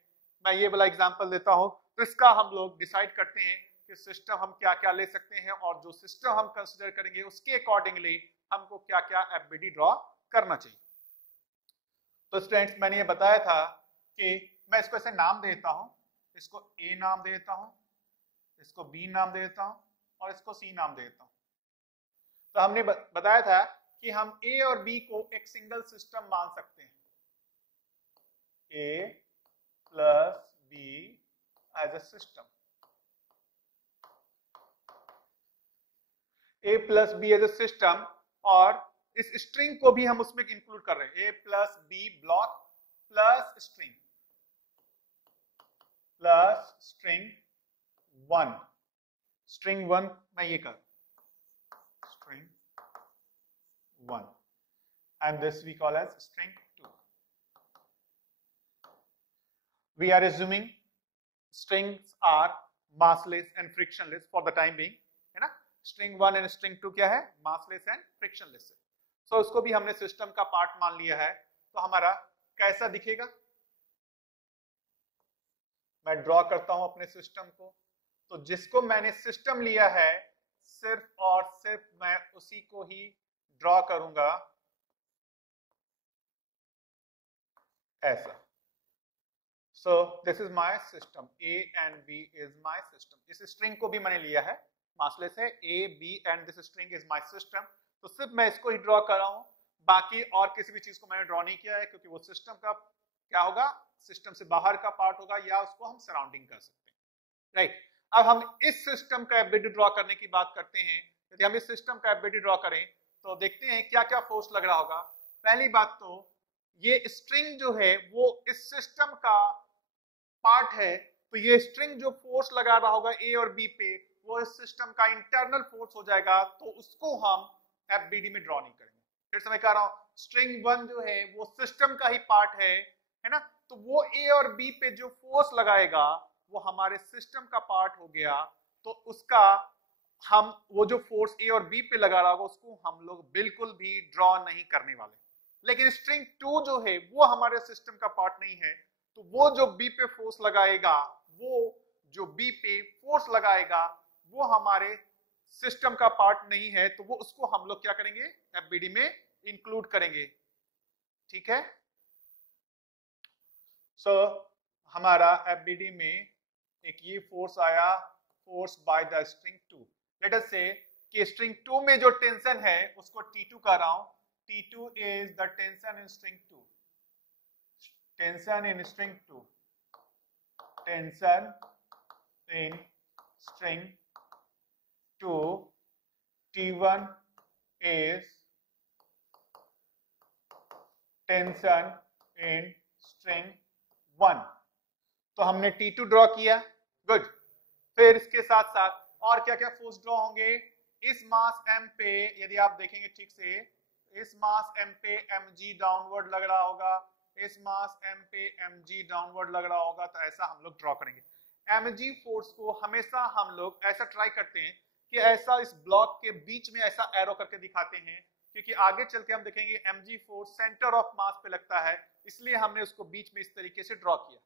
मैं ये वाला एग्जांपल देता हूं, तो इसका हम लोग डिसाइड करते हैं कि सिस्टम हम क्या क्या ले सकते हैं, और जो सिस्टम हम कंसीडर करेंगे उसके अकॉर्डिंगली हमको क्या क्या एफबीडी ड्रॉ करना चाहिए। तो स्टूडेंट्स, मैंने ये बताया था कि मैं इसको ऐसे नाम देता हूं, इसको ए नाम देता हूं, इसको बी नाम देता हूं, और इसको सी नाम देता हूं। तो हमने बताया था कि हम ए और बी को एक सिंगल सिस्टम मान सकते हैं, A plus B as a system, A plus B as a system, और इस स्ट्रिंग को भी हम उसमें इंक्लूड कर रहे हैं, A plus B block plus string one, string one मैं ये कर string one, and this we call as string 2. We are assuming strings are massless and frictionless for the time being, है ना. string 1 and string 2 क्या है, massless and frictionless है. so उसको भी हमने सिस्टम का पार्ट मान लिया है. तो हमारा कैसा दिखेगा, मैं ड्रॉ करता हूं अपने सिस्टम को. तो जिसको मैंने सिस्टम लिया है सिर्फ और सिर्फ मैं उसी को ही ड्रॉ करूंगा ऐसा. so this is my system, A and B is my system. इस स्ट्रिंग को भी मैंने लिया है, मासलेस है, A B and this string is my system. तो सिर्फ मैं इसको ही ड्रॉ कर रहा हूं, बाकी और किसी भी चीज को मैंने ड्रॉ नहीं किया है, क्योंकि वो सिस्टम का क्या होगा, सिस्टम से बाहर का पार्ट होगा, या उसको हम सराउंडिंग कर सकते हैं. राइट. अब हम इस सिस्टम का एबिलिटी ड्रॉ करने की बात करते हैं. यदि हम इस सिस्टम का एबिलिटी ड्रॉ करें तो देखते हैं क्या क्या फोर्स लग रहा होगा. पहली बात तो ये स्ट्रिंग जो है वो इस सिस्टम का पार्ट है, तो ये स्ट्रिंग जो फोर्स लगा रहा होगा ए और बी पे, वो इस सिस्टम का इंटरनल फोर्स हो जाएगा. तो उसको हम एफबीडी में ड्रॉ नहीं करेंगे. फिर से मैं कह रहा हूं, स्ट्रिंग वन जो है वो सिस्टम का ही पार्ट है ना. तो वो ए और बी पे जो फोर्स लगाएगा वो हमारे सिस्टम का पार्ट हो गया. तो उसका हम वो जो फोर्स ए और बी पे लगा रहा होगा उसको हम लोग बिल्कुल भी ड्रॉ नहीं करने वाले. लेकिन स्ट्रिंग 2 जो है वो हमारे सिस्टम का पार्ट नहीं है, तो वो जो बी पे फोर्स लगाएगा, वो हमारे सिस्टम का पार्ट नहीं है. तो वो उसको हम लोग क्या करेंगे, एफबीडी में इंक्लूड करेंगे. ठीक है. सो हमारा एफबीडी में एक ये फोर्स आया, force by the string 2. Let us से कि स्ट्रिंग 2 में जो टेंशन है उसको T2 कर रहा हूं. T2 is the tension in string 2. Tension in string 2. Tension in string 2. T1 is tension in string 1. तो हमने T2 ड्रॉ किया. गुड. फिर इसके साथ साथ और क्या क्या फोर्स ड्रॉ होंगे. इस मास M पे यदि आप देखेंगे ठीक से, इस मास M पे mg डाउनवर्ड लग रहा होगा, इस मास M पे mg डाउनवर्ड लग रहा होगा. तो ऐसा हम लोग ड्रॉ करेंगे. mg फोर्स को हमेशा हम लोग ऐसा ट्राई करते हैं कि ऐसा इस ब्लॉक के बीच में ऐसा एरो करके दिखाते हैं, क्योंकि आगे चल के हम देखेंगे mg force centre of mass पे लगता है, इसलिए हमने उसको बीच में इस तरीके से ड्रॉ किया.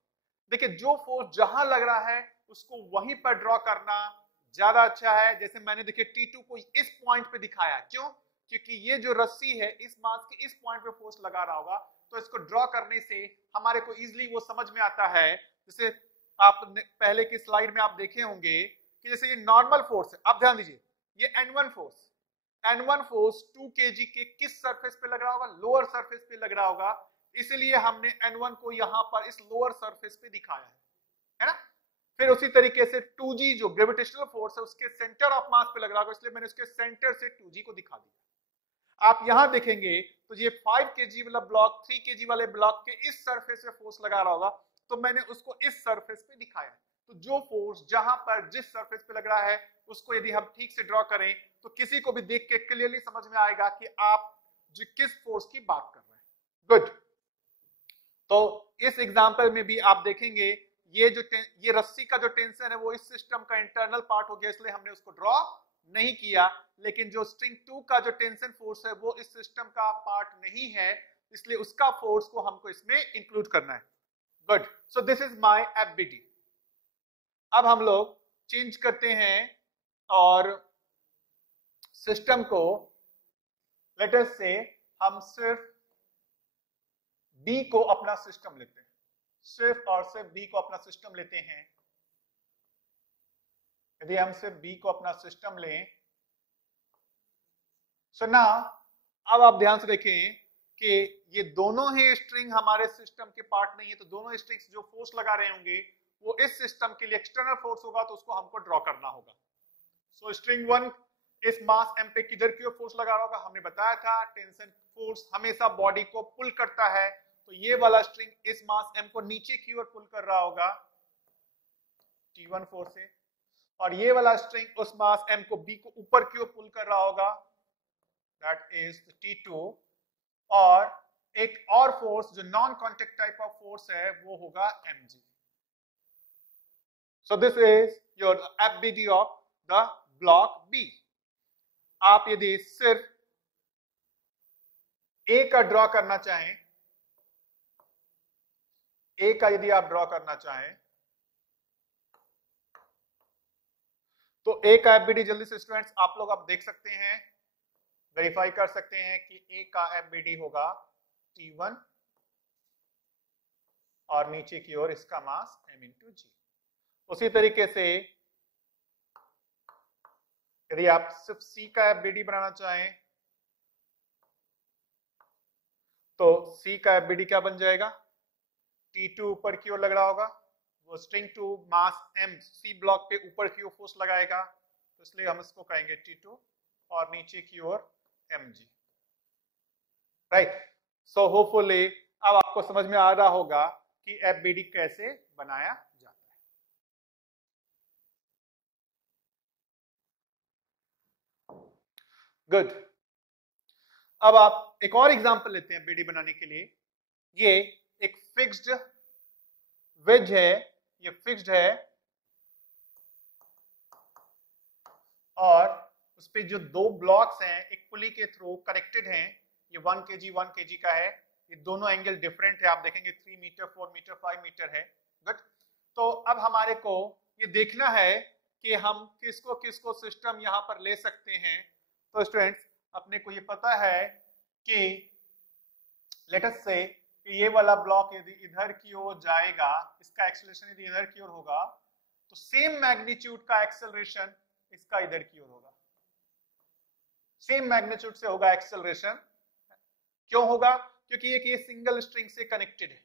देखिए, जो फोर्स जहां लग रहा है उसको वहीं पर ड्रॉ करना ज्यादा अच्छा है. जैसे मैंने देखिए T2 को इस पॉइंट पे दिखाया. क्यों? क्योंकि ये जो रस्सी है इस मास के इस पॉइंट पे फोर्स लगा रहा होगा, तो इसको ड्रॉ करने से हमारे को इजीली वो समझ में आता है. जैसे आप पहले की स्लाइड में आप देखे होंगे कि जैसे ये नॉर्मल फोर्स है. आप ध्यान दीजिए, ये N1 फोर्स 2 kg के किस सरफेस पे लग रहा होगा, लोअर सरफेस पे लग रहा होगा. इसलिए हमने N1 को यहां पर इस लोअर सरफेस पे दिखाया है ना. फिर उसी तरीके से 2G जो ग्रेविटेशनल फोर्स है उसके सेंटर ऑफ मास पे लग रहा होगा, इसलिए मैंने उसके सेंटर से 2G को दिखा दिया. आप यहां देखेंगे तो ये 5 kg वाला ब्लॉक 3 kg वाले ब्लॉक के इस सरफेस पे फोर्स लगा रहा होगा, तो मैंने उसको इस सरफेस पे दिखाया. तो जो फोर्स जहां पर जिस सरफेस पे लग रहा है उसको यदि हम ठीक से ड्रॉ करें तो किसी को भी देख के क्लियरली समझ में आएगा कि आप जो किस फोर्स की बात कर रहे हैं. गुड. तो इस एग्जांपल में भी आप देखेंगे ये रस्सी का जो टेंशन है वो इस सिस्टम का इंटरनल पार्ट हो गया, इसलिए हमने उसको ड्रॉ नहीं किया. लेकिन जो स्ट्रिंग 2 का जो टेंशन फोर्स है वो इस सिस्टम का पार्ट नहीं है, इसलिए उसका फोर्स को हमको इसमें इंक्लूड करना है. Good. So this is my FBD. अब हम लोग चेंज करते हैं और सिस्टम को लेट अस से हम सिर्फ B को अपना सिस्टम लेते हैं, सिर्फ और सिर्फ B को अपना सिस्टम लेते हैं. यदि हम सिर्फ B को अपना सिस्टम लें, सो नाउ अब आप ध्यान से देखें कि ये दोनों ही स्ट्रिंग हमारे सिस्टम के पार्ट नहीं है, तो दोनों स्ट्रिंग्स जो फोर्स लगा रहे होंगे वो इस सिस्टम के लिए एक्सटर्नल फोर्स होगा, तो उसको हमको ड्रॉ करना होगा। सो स्ट्रिंग 1 इस मास m पे किधर की ओर फोर्स लगा रहा होगा, हमने बताया था टेंशन फोर्स हमेशा बॉडी को पुल करता है, तो ये वाला स्ट्रिंग इस मास m को नीचे की ओर पुल कर रहा होगा T1 फोर्स से, और ये वाला स्ट्रिंग उस मास m को b को ऊपर की ओर पुल कर रहा होगा, दैट इज T2। और एक और फोर्स जो non contact type of force है वो होगा mg। So this is your FBD of the block B। आप यदि सिर्फ A का ड्रॉ करना चाहें, A का यदि आप ड्रॉ करना चाहें तो A का FBD जल्दी से स्टूडेंट्स आप लोग आप देख सकते हैं, वेरीफाई कर सकते हैं कि A का FBD होगा T1 और नीचे की ओर इसका मास m इंटू जी। उसी तरीके से यदि आप सिर्फ C का FBD बनाना चाहें तो C का FBD क्या बन जाएगा, T2 ऊपर की ओर लग रहा होगा, वो स्ट्रिंग 2 मास m C ब्लॉक पे ऊपर की ओर फोर्स लगाएगा, तो इसलिए हम इसको कहेंगे T2 और नीचे की ओर mg, राइट। सो होपफुली अब आपको समझ में आ रहा होगा कि FBD कैसे बनाया जाता है। गुड। अब आप एक और एग्जांपल लेते हैं BD बनाने के लिए। ये एक फिक्स्ड वेज है, ये फिक्स्ड है और उस पे जो दो ब्लॉक्स हैं एक पुली के थ्रू कनेक्टेड हैं, ये 1 kg का है, ये दोनों एंगल डिफरेंट है, आप देखेंगे 3 मीटर 4 मीटर 5 मीटर है। गुड। तो अब हमारे को ये देखना है कि हम किसको किसको सिस्टम यहां पर ले सकते हैं। तो स्टूडेंट्स अपने को ये पता है कि लेट अस से ये वाला ब्लॉक यदि इधर की ओर जाएगा, इसका एक्सेलरेशन यदि इधर की ओर होगा तो सेम मैग्नीट्यूड का एक्सेलरेशन इसका इधर की ओर होगा, सेम मैग्नीट्यूड से होगा एक्सेलरेशन। क्यों होगा, क्योंकि ये सिंगल स्ट्रिंग से कनेक्टेड है,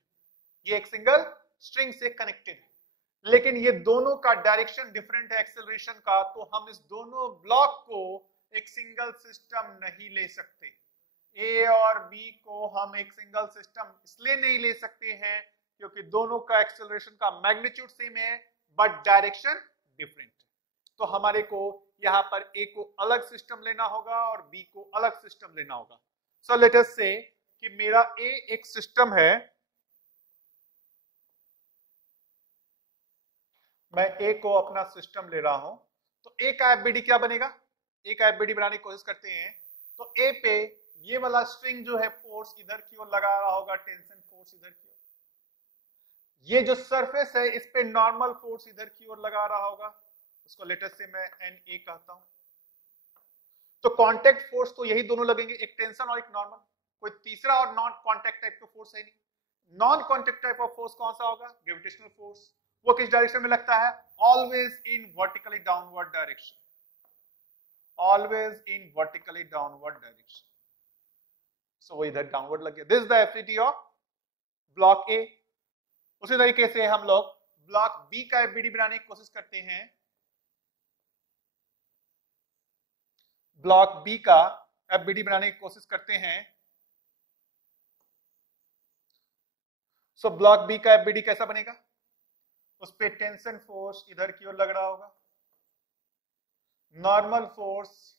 ये एक सिंगल स्ट्रिंग से कनेक्टेड है, लेकिन ये दोनों का डायरेक्शन डिफरेंट है एक्सेलरेशन का, तो हम इस दोनों ब्लॉक को एक सिंगल सिस्टम नहीं ले सकते। ए और बी को हम एक सिंगल सिस्टम इसलिए नहीं ले सकते हैं क्योंकि दोनों का एक्सेलरेशन का मैग्नीट्यूड सेम है बट डायरेक्शन डिफरेंट। तो हमारे को यहां पर ए को अलग सिस्टम लेना होगा और बी को अलग सिस्टम लेना होगा। सो लेट अस से कि मेरा ए एक सिस्टम है, मैं ए को अपना सिस्टम ले रहा हूं, तो ए का एफबीडी क्या बनेगा, ए का एफबीडी बनाने की कोशिश करते हैं। तो ए पे ये वाला स्ट्रिंग जो है फोर्स इधर की ओर लगा रहा होगा, टेंशन फोर्स इधर की ओर, ये जो सरफेस है इस पे नॉर्मल फोर्स इधर की ओर लगा रहा होगा, उसको लेटेस्ट से मैं एन ए कहता हूं। तो कांटेक्ट फोर्स तो यही दोनों लगेंगे, एक टेंशन और एक नॉर्मल, कोई तीसरा और नॉन कांटेक्ट टाइप का फोर्स है नहीं। Non contact type of force कौन सा होगा, ग्रेविटेशनल फोर्स। वो किस डायरेक्शन में लगता है, always in vertically downward direction, always in vertically downward direction. So वो इधर डाउनवर्ड लग गया, this is the FBD of block A. उसी तरीके से हम लोग ब्लॉक बी का एफबीडी बनाने की कोशिश करते हैं। ब्लॉक बी का एफबीडी बनाने की कोशिश करते हैं। सो ब्लॉक बी का एफबीडी कैसा बनेगा, उस पे टेंशन फोर्स इधर की ओर लग रहा होगा, नॉर्मल फोर्स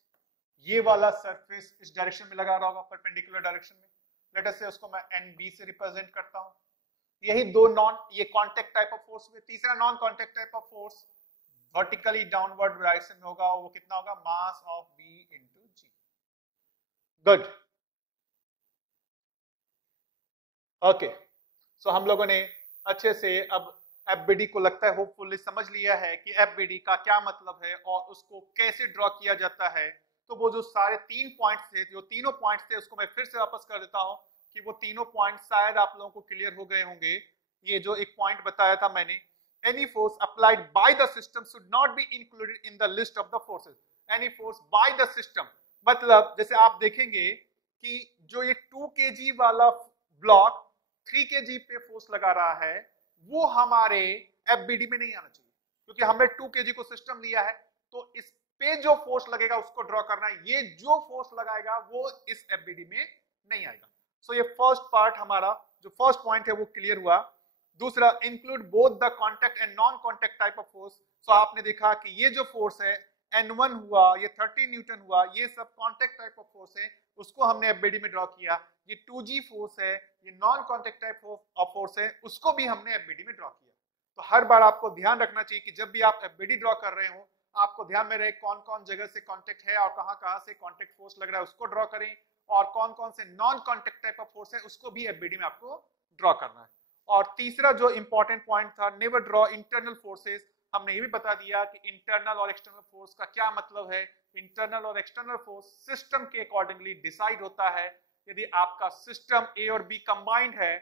ये वाला सरफेस इस डायरेक्शन में लगा रहा होगा, परपेंडिकुलर डायरेक्शन में। लेट अस से उसको मैं एन बी से रिप्रेजेंट करता हूं। यही दो नॉन, ये कांटेक्ट टाइप ऑफ फोर्स में, तीसरा non contact type of force vertically downward direction में होगा, वो कितना होगा, mass of B into g. Good, okay. So हम लोगों ने अच्छे से अब एफबीडी को लगता है होपफुली समझ लिया है कि एफबीडी का क्या मतलब है और उसको कैसे ड्रॉ किया जाता है। तो वो जो सारे 3 पॉइंट्स थे, जो तीनों पॉइंट्स थे, उसको मैं फिर से वापस कर देता हूं कि वो तीनों पॉइंट शायद आप लोगों को क्लियर हो गए होंगे। ये जो एक पॉइंट बताया था मैंने, any force applied by the system should not be included in the list of the forces. Any force by the system मतलब जैसे आप देखेंगे कि जो ये 2 kg वाला ब्लॉक 3 kg पे फोर्स लगा रहा है, वो हमारे एफबीडी में नहीं आना चाहिए, क्योंकि हमने 2 kg को सिस्टम लिया है, तो इस पे जो फोर्स लगेगा उसको ड्रॉ करना है, ये जो फोर्स लगाएगा वो इस एफबीडी में नहीं आएगा। सो ये फर्स्ट पार्ट हमारा जो फर्स्ट पॉइंट है वो क्लियर हुआ। दूसरा, include both the contact and non contact type of force. So आपने देखा कि ये जो फोर्स है N1 हुआ, ये 30 न्यूटन हुआ, ये सब कॉन्टैक्ट टाइप ऑफ फोर्स है, उसको हमने एफबीडी में ड्रॉ किया। ये 2G फोर्स है, ये non contact type of force है, उसको भी हमने एफबीडी में ड्रॉ किया। तो हर बार आपको ध्यान रखना चाहिए कि जब भी आप एफबीडी ड्रॉ कर रहे हो, आपको ध्यान में रहे कौन कौन जगह से कॉन्टैक्ट है और कहां से कॉन्टैक्ट फोर्स लग रहा है उसको ड्रॉ करें, और कौन कौन से non contact type of force है उसको भी एफबीडी में आपको ड्रॉ करना है। और तीसरा जो इंपॉर्टेंट पॉइंट था, नेवर ड्रॉ इंटरनल फोर्सेस। हमने ये भी बता दिया कि इंटरनल और एक्सटर्नल फोर्स का क्या मतलब है। इंटरनल और एक्सटर्नल फोर्स सिस्टम के अकॉर्डिंगली डिसाइड होता है। यदि आपका सिस्टम ए और बी कंबाइंड है,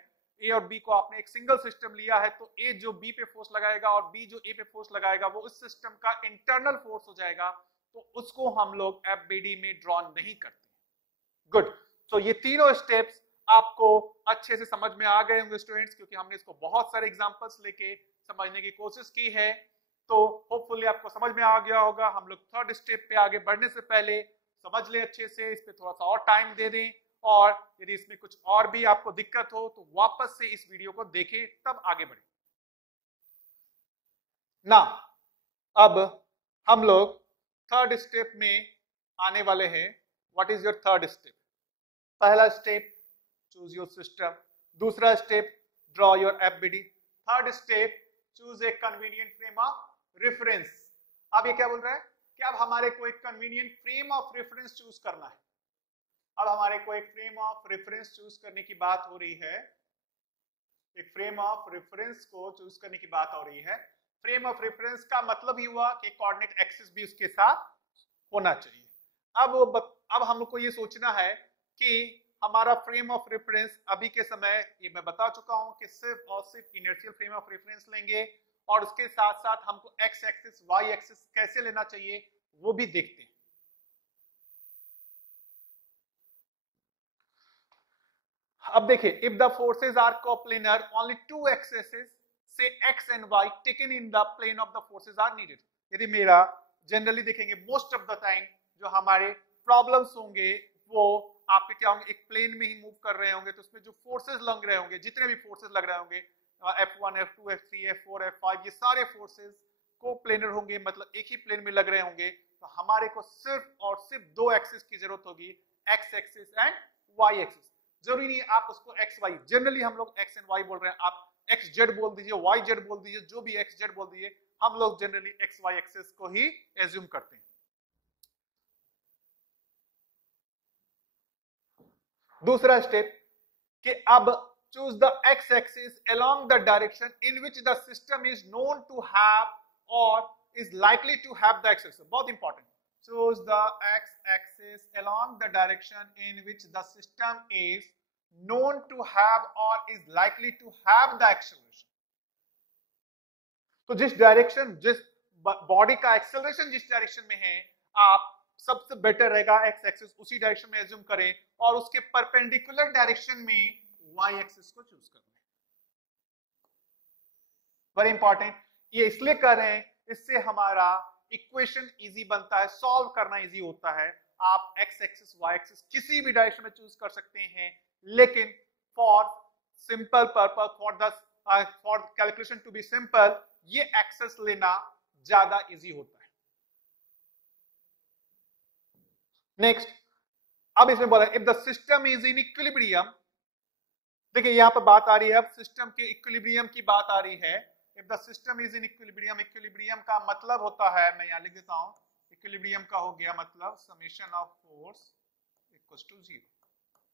ए और बी को आपने एक सिंगल सिस्टम लिया है, तो ए जो बी पे फोर्स लगाएगा और बी जो ए पे फोर्स लगाएगा वो उस सिस्टम का इंटरनल फोर्स हो जाएगा, तो उसको हम लोग एफबीडी में ड्रॉ नहीं करते। गुड। तो ये तीनों स्टेप्स आपको अच्छे से समझ में आ गए होंगे स्टूडेंट्स, क्योंकि हमने इसको बहुत सारे एग्जांपल्स लेके समझने की कोशिश की है। तो होपफुली आपको समझ में आ गया होगा। हम लोग थर्ड स्टेप पे आगे बढ़ने से पहले समझ ले अच्छे से, इस पे थोड़ा सा और टाइम दे दें, और यदि इसमें कुछ और भी आपको दिक्कत हो तो वापस से इस वीडियो को देखें, तब आगे बढ़े ना। अब हम लोग थर्ड स्टेप में आने वाले हैं। What is your third step? पहला स्टेप, चूज योर सिस्टम। दूसरा step, draw your FBD. Third step, choose a convenient frame of reference. अब ये क्या बोल रहा है कि अब हमारे को एक convenient frame of reference choose करना है। अब हमारे को एक फ्रेम ऑफ रेफरेंस चूज करने की बात हो रही है। एक फ्रेम ऑफ रेफरेंस को चूज करने की बात हो रही है। फ्रेम ऑफ रेफरेंस का मतलब ही हुआ कि कोऑर्डिनेट एक्सिस भी उसके साथ होना चाहिए। अब हम लोग को ये सोचना है कि हमारा फ्रेम ऑफ रेफरेंस अभी के समय, ये मैं बता चुका हूं कि सिर्फ और सिर्फ इनर्शियल फ्रेम ऑफ रेफरेंस लेंगे, और उसके साथ साथ हमको एक्स एक्सिस वाई एक्सिस कैसे लेना चाहिए वो भी देखते हैं। अब देखिए, if the forces are coplanar, only 2 axes say X and Y taken in the plane of the forces are needed. यदि मेरा जनरली देखेंगे मोस्ट ऑफ द टाइम जो हमारे प्रॉब्लम्स होंगे वो आपके क्या होंगे, एक प्लेन में ही मूव कर रहे होंगे, तो उसमें जो फोर्सेस लग रहे होंगे, जितने भी फोर्सेस लग रहे होंगे, F1, F2, F3, F4, F5, ये सारे फोर्सेस को प्लेनर होंगे, मतलब एक ही प्लेन में लग रहे होंगे। तो हमारे को सिर्फ और सिर्फ 2 एक्सिस की जरूरत होगी, X axis and Y axis. जरूरी नहीं आप उसको एक्स वाई, जनरली हम लोग एक्स एंड वाई बोल रहे हैं, आप एक्स जेड बोल दीजिए, वाई जेड बोल दीजिए, जो भी एक्स जेड बोल दीजिए, हम लोग जनरली एक्स वाई एक्सिस को ही एज्यूम करते हैं। दूसरा स्टेप कि अब choose the x-axis along the direction in which the system is known to have or is likely to have the x-axis. बहुत important. Choose the x-axis along the direction in which the system is known to have or is likely to have the acceleration. तो जिस direction, जिस body का acceleration जिस direction में है, आप सबसे बेटर रहेगा एक्स एक्सिस उसी डायरेक्शन में एज्यूम करें, और उसके परपेंडिकुलर डायरेक्शन में वाई एक्सिस को चूज करना है। Very important. ये इसलिए कर रहे हैं, इससे हमारा इक्वेशन इजी बनता है, सॉल्व करना इजी होता है। आप एक्स एक्सिस वाई एक्सिस किसी भी डायरेक्शन में चूज कर सकते हैं, लेकिन for simple purpose, for calculation to be simple, ये एक्सेस लेना ज्यादा इजी होता है। नेक्स्ट, अब इसमें बोला if the system is in equilibrium. देखिए यहां पर बात आ रही है, अब सिस्टम के इक्विलिब्रियम की बात आ रही है। If the system is in equilibrium, equilibrium का मतलब होता है, मैं यहां लिख देता हूं, इक्विलिब्रियम का हो गया मतलब summation of force equals to 0।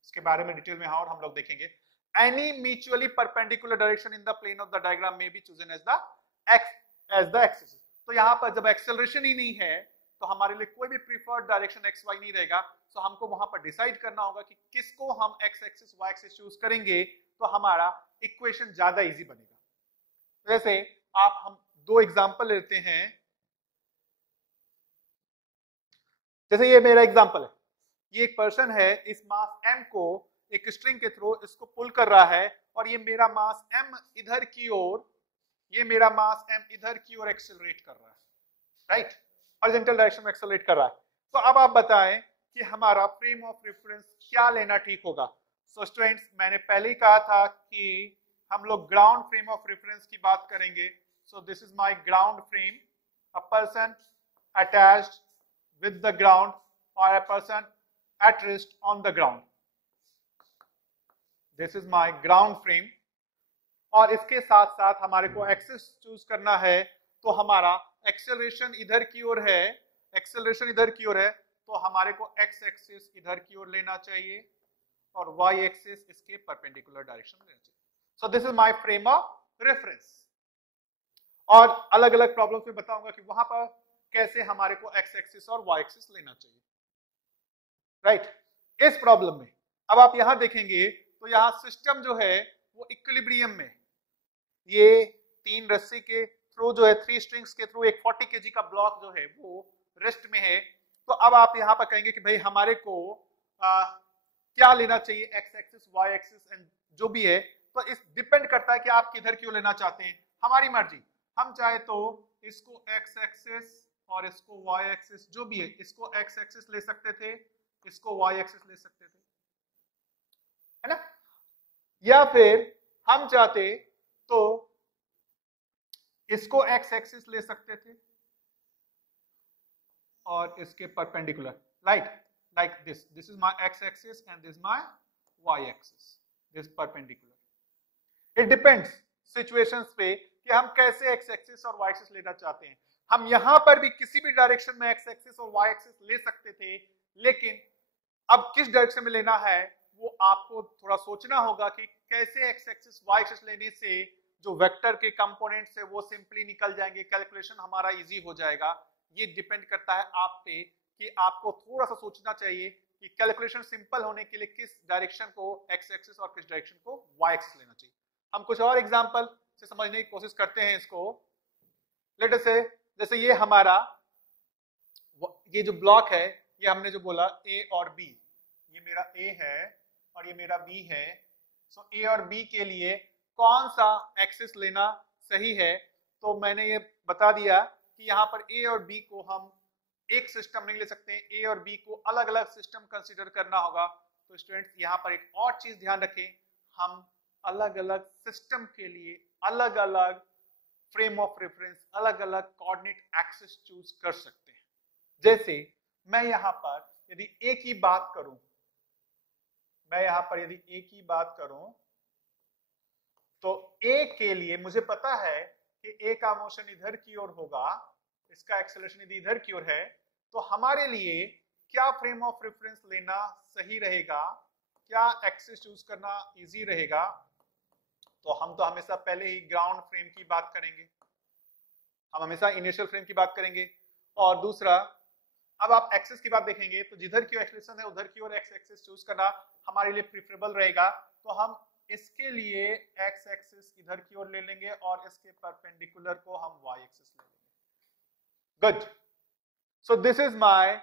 इसके बारे में डिटेल में और हम लोग देखेंगे। Any mutually perpendicular direction in the plane of the diagram में be chosen as the axis. तो यहां पर जब एक्सेलरेशन ही नहीं है तो हमारे लिए कोई भी प्रीफर्ड डायरेक्शन एक्स वाई नहीं रहेगा। तो हमको वहां पर डिसाइड करना होगा कि किसको हम X axis Y axis choose करेंगे, तो हमारा इक्वेशन ज्यादा इजी बनेगा। जैसे हम 2 एग्जांपल लेते हैं। जैसे ये मेरा एग्जांपल है, ये एक पर्सन है, इस मास m को एक स्ट्रिंग के थ्रू इसको पुल कर रहा है, और ये मेरा मास m इधर की ओर ये मेरा मास m इधर की ओर एक्सेलरेट कर रहा है, राइट, हॉरिजॉन्टल डायरेक्शन में एक्सेलरेट कर रहा है। तो अब आप बताएं कि हमारा फ्रेम ऑफ रेफरेंस क्या लेना ठीक होगा। सो स्टूडेंट्स, मैंने पहले ही कहा था कि हम लोग ग्राउंड फ्रेम ऑफ रेफरेंस की बात करेंगे। So this is my ground frame, a person attached with the ground और a person at rest on the ground. This is my ground frame. और इसके साथ साथ हमारे को एक्सिस चूज करना है, तो हमारा एक्सेलरेशन इधर की ओर है, एक्सेलरेशन इधर की ओर है, तो हमारे को एक्स एक्सिस इधर की ओर लेना चाहिए और वाई एक्सिस इसके परपेंडिकुलर डायरेक्शन में लेना चाहिए। So this is my frame of reference. और अलग अलग प्रॉब्लम्स में बताऊंगा कि वहां पर कैसे हमारे को एक्स एक्सिस और वाई एक्सिस लेना चाहिए, राइट। इस प्रॉब्लम में अब आप यहां देखेंगे तो यहां सिस्टम जो है वो इक्विलिब्रियम में, ये 3 रस्सी के थ्रू जो है, 3 स्ट्रिंग्स के थ्रू एक 40 kg का ब्लॉक जो है वो रेस्ट में है। तो अब आप यहां पर कहेंगे कि भाई हमारे को क्या लेना चाहिए, X axis Y axis and जो भी है। तो इस डिपेंड करता है कि आप किधर क्यों लेना चाहते हैं, हमारी मर्जी। हम चाहे तो इसको एक्स एक्सिस और इसको वाई एक्सिस जो भी है, इसको एक्स एक्सिस ले सकते थे, इसको वाई एक्सिस ले सकते थे, है ना। या फिर हम चाहते तो इसको एक्स एक्सिस ले सकते थे और इसके perpendicular, like this is my x axis and this is my y axis, this perpendicular। it depends situations पे कि हम कैसे x axis और y axis लेना चाहते हैं। हम यहां पर भी किसी भी डायरेक्शन में x axis और y axis ले सकते थे, लेकिन अब किस डायरेक्शन में लेना है वो आपको थोड़ा सोचना होगा कि कैसे x axis y axis लेने से जो वेक्टर के कंपोनेंट्स है वो सिंपली निकल जाएंगे, कैलकुलेशन हमारा इजी हो जाएगा। ये डिपेंड करता है आप पे कि आपको थोड़ा सा सोचना चाहिए कि कैलकुलेशन सिंपल होने के लिए किस डायरेक्शन को एक्स एक्सिस और किस डायरेक्शन को वाई एक्सिस लेना चाहिए। हम कुछ और एग्जांपल से समझने की कोशिश करते हैं इसको। लेट अस से जैसे ये हमारा ये जो ब्लॉक है, ये हमने जो बोला ए और बी, ये मेरा ए है और ये मेरा बी है। सो ए और बी के लिए कौन सा एक्सिस लेना सही है, तो मैंने ये बता दिया कि यहाँ पर ए और बी को हम एक सिस्टम नहीं ले सकते, ए और बी को अलग अलग सिस्टम कंसीडर करना होगा। तो स्टूडेंट्स यहाँ पर एक और चीज ध्यान रखें, हम अलग अलग सिस्टम के लिए अलग अलग फ्रेम ऑफ रेफरेंस, अलग अलग कोऑर्डिनेट एक्सिस चूज कर सकते हैं। जैसे मैं यहाँ पर यदि ए की बात करूं, मैं यहाँ पर यदि ए की बात करूं तो ए के लिए मुझे पता है कि ए का मोशन इधर की ओर होगा, इसका एक्सेलरेशन यदि इधर की ओर है, तो हमारे लिए क्या फ्रेम ऑफ रेफरेंस लेना सही रहेगा, क्या एक्सिस चूज करना इजी रहेगा। तो हम तो हमेशा पहले ही ग्राउंड फ्रेम की बात करेंगे, हम हमेशा इनिशियल फ्रेम की बात करेंगे। और दूसरा, अब आप एक्सिस की बात देखेंगे तो जिधर की एक्सेलरेशन है उधर की ओर एक्स एक्सिस चूज करना हमारे लिए प्रेफरेबल रहेगा। तो हम इसके लिए एक्स एक्सिस इधर की ओर ले लेंगे और इसके परपेंडिकुलर को हम वाई एक्सिस ले लेंगे। Good. So this is my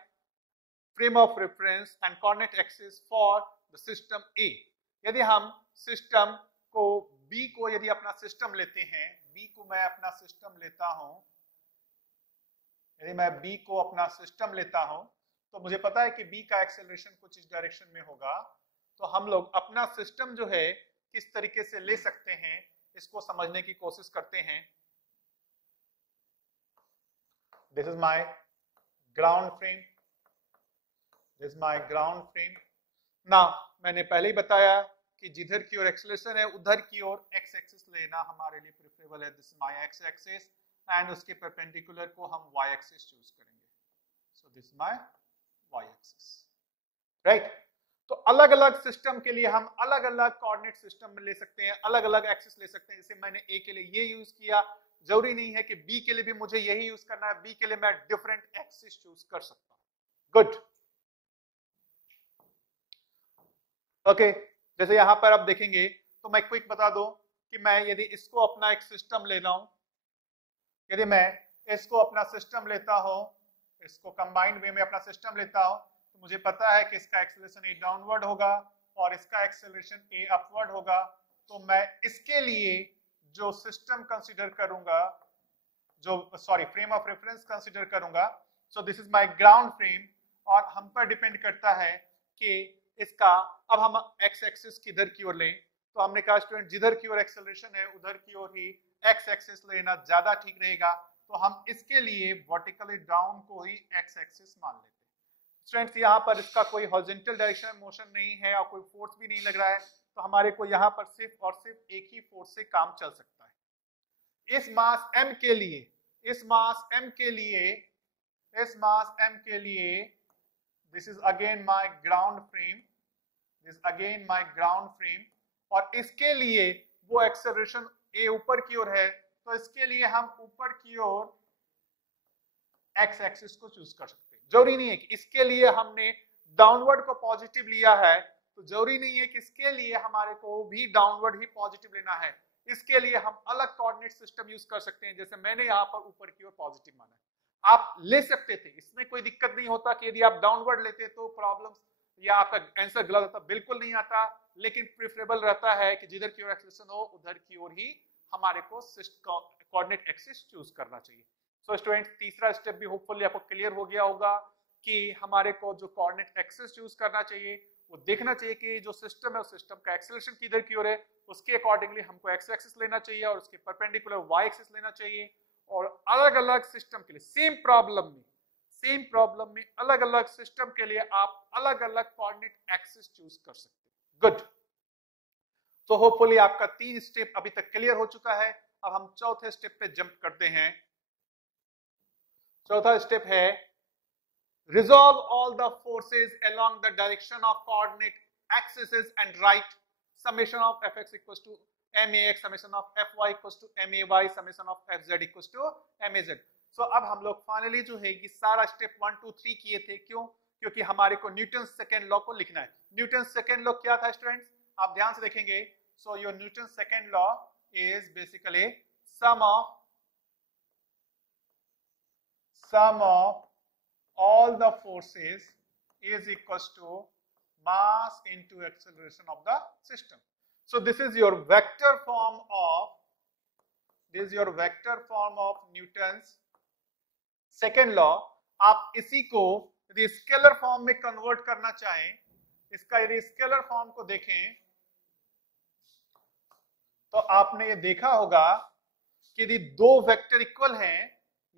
frame of reference and coordinate axis for the system A. यदि हम सिस्टम को बी को यदि अपना सिस्टम लेते हैं, बी को मैं अपना सिस्टम लेता हूं, यदि मैं बी को अपना सिस्टम लेता हूं तो मुझे पता है कि बी का एक्सेलरेशन कुछ इस डायरेक्शन में होगा। तो हम लोग अपना सिस्टम जो है किस तरीके से ले सकते हैं इसको समझने की कोशिश करते हैं। This is my ground frame, this is my ground frame. ना मैंने पहले ही बताया कि जिधर की ओर एक्सेलरेशन है उधर की ओर एक्स एक्सिस लेना हमारे लिए प्रेफरेबल है। This is my X axis and उसके परपेंडिकुलर को हम वाई एक्सिस चूज करेंगे। So this is my Y axis, right. तो अलग अलग सिस्टम के लिए हम अलग अलग कोऑर्डिनेट सिस्टम में ले सकते हैं, अलग अलग एक्सिस ले सकते हैं। जैसे मैंने ए के लिए ये यूज किया, जरूरी नहीं है कि बी के लिए भी मुझे यही यूज करना है, बी के लिए मैं डिफरेंट एक्सिस चूज कर सकता हूं। Good, okay. जैसे यहां पर आप देखेंगे तो मैं क्विक बता दूं कि मैं यदि इसको अपना एक सिस्टम ले रहा हूं, यदि मैं इसको अपना सिस्टम लेता हूं, इसको कंबाइंड वे में अपना सिस्टम लेता हूं, तो मुझे पता है कि इसका एक्सेलरेशन ए डाउनवर्ड होगा और इसका एक्सेलरेशन ए अपवर्ड होगा। तो मैं इसके लिए जो सिस्टम कंसीडर करूंगा, जो फ्रेम ऑफ रेफरेंस कंसीडर करूंगा, सो this is my ground frame, और हम पर डिपेंड करता है कि इसका, अब हम एक्स एक्सिस किधर की ओर लें, तो हमने कहा स्टूडेंट जिधर की ओर एक्सेलरेशन है उधर की ओर ही एक्स एक्सिस लेना ज्यादा ठीक रहेगा, तो हम इसके लिए वर्टिकली डाउन को ही एक्स एक्सिस मान लेते हैं। स्टूडेंट्स यहाँ पर इसका कोई हॉरिजॉन्टल डायरेक्शन मोशन नहीं है और कोई फोर्स भी नहीं लग रहा है, तो हमारे को यहाँ पर सिर्फ और सिर्फ एक ही फोर्स से काम चल सकता है। इस मास m के लिए, इस मास m के लिए, इस मास m के लिए, this is again my ground frame, this again my ground frame, और इसके लिए वो एक्सेलरेशन a ऊपर की ओर है, तो इसके लिए हम ऊपर की ओर एक्स एक्सिस को चूज कर सकते हैं। जरूरी नहीं है कि इसके लिए हमने डाउनवर्ड को पॉजिटिव लिया है, तो जरूरी नहीं है कि इसके लिए हमारे को भी डाउनवर्ड ही पॉजिटिव लेना है। इसके लिए हम अलग कोऑर्डिनेट सिस्टम यूज कर सकते हैं, जैसे मैंने यहाँ पर ऊपर की ओर पॉजिटिव माना है, आप ले सकते थे, इसमें कोई दिक्कत नहीं होता कि यदि आप डाउनवर्ड लेते तो प्रॉब्लम या आपका आंसर गलत होता, बिल्कुल नहीं आता, लेकिन प्रेफरेबल रहता है कि जिधर की ओर एक्सेलरेशन हो उधर की ओर ही हमारे को कोऑर्डिनेट एक्सिस चूज करना चाहिए। सो स्टूडेंट्स, तीसरा स्टेप भी होपफुली आपको क्लियर हो गया होगा कि हमारे को जो कोऑर्डिनेट एक्सिस चूज करना चाहिए, वो देखना चाहिए कि जो सिस्टम है उस सिस्टम का एक्सेलरेशन किधर की ओर है, उसके अकॉर्डिंगली हमको एक्स एक्सिस लेना चाहिए और उसके परपेंडिकुलर वाई एक्सिस लेना चाहिए। और अलग अलग सिस्टम के लिए सेम प्रॉब्लम में अलग अलग सिस्टम के लिए आप अलग अलग कोऑर्डिनेट एक्सिस चूज कर सकते हैं। गुड, तो होपफुली आपका 3 स्टेप अभी तक क्लियर हो चुका है। अब हम चौथे स्टेप पे जंप करते हैं। चौथा स्टेप है resolve all the forces along the direction of coordinate axes and write summation of fx equals to max, summation of fy equals to may, summation of fz equals to maz। सो अब हम लोग finally जो है ये सारा step 1 2 3 किए थे। क्यों? क्योंकि हमारे को न्यूटन सेकेंड लॉ को लिखना है। न्यूटन सेकेंड लॉ क्या था स्टूडेंट्स? आप ध्यान से देखेंगे। So your Newton second law is basically sum of all the forces is equals to mass into acceleration of the system. So this is your vector form of Newton's second law। आप इसी को यदि scalar form में convert करना चाहें, इसका यदि scalar form को देखें तो आपने ये देखा होगा कि यदि दो वेक्टर इक्वल हैं,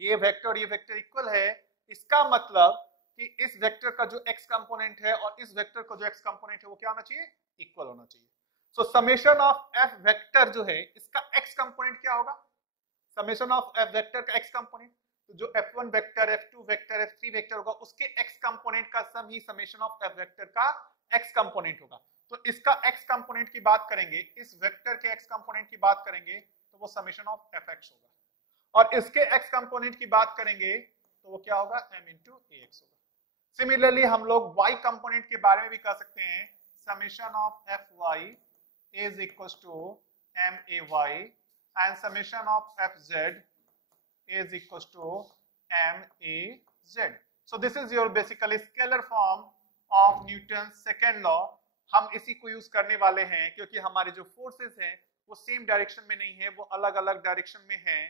ये वेक्टर और ये वेक्टर इक्वल है, इसका मतलब कि इस वेक्टर का जो x कंपोनेंट है और इस वेक्टर का जो x कंपोनेंट है वो क्या होना चाहिए? इक्वल होना चाहिए। सो समेशन ऑफ f वेक्टर जो है इसका x कंपोनेंट क्या होगा? समेशन ऑफ f वेक्टर का x कंपोनेंट, तो जो f1 vector, f2 vector, f3 vector होगा उसके x कंपोनेंट का सम ही समेशन ऑफ f वेक्टर का x कंपोनेंट होगा। तो इसका x कंपोनेंट की बात करेंगे, इस वेक्टर के x कंपोनेंट की बात करेंगे तो वो समेशन ऑफ fx होगा, और इसके x कंपोनेंट की बात करेंगे तो वो क्या होगा? m into ax होगा। सिमिलरली हम लोग y कंपोनेंट के बारे में भी कह सकते हैं, summation of fy is equals to may and summation of fz is equals to maz। so this is your basically scalar form of Newton's second law। हम इसी को यूज करने वाले हैं क्योंकि हमारे जो फोर्सेस हैं वो सेम डायरेक्शन में नहीं है, वो अलग अलग डायरेक्शन में है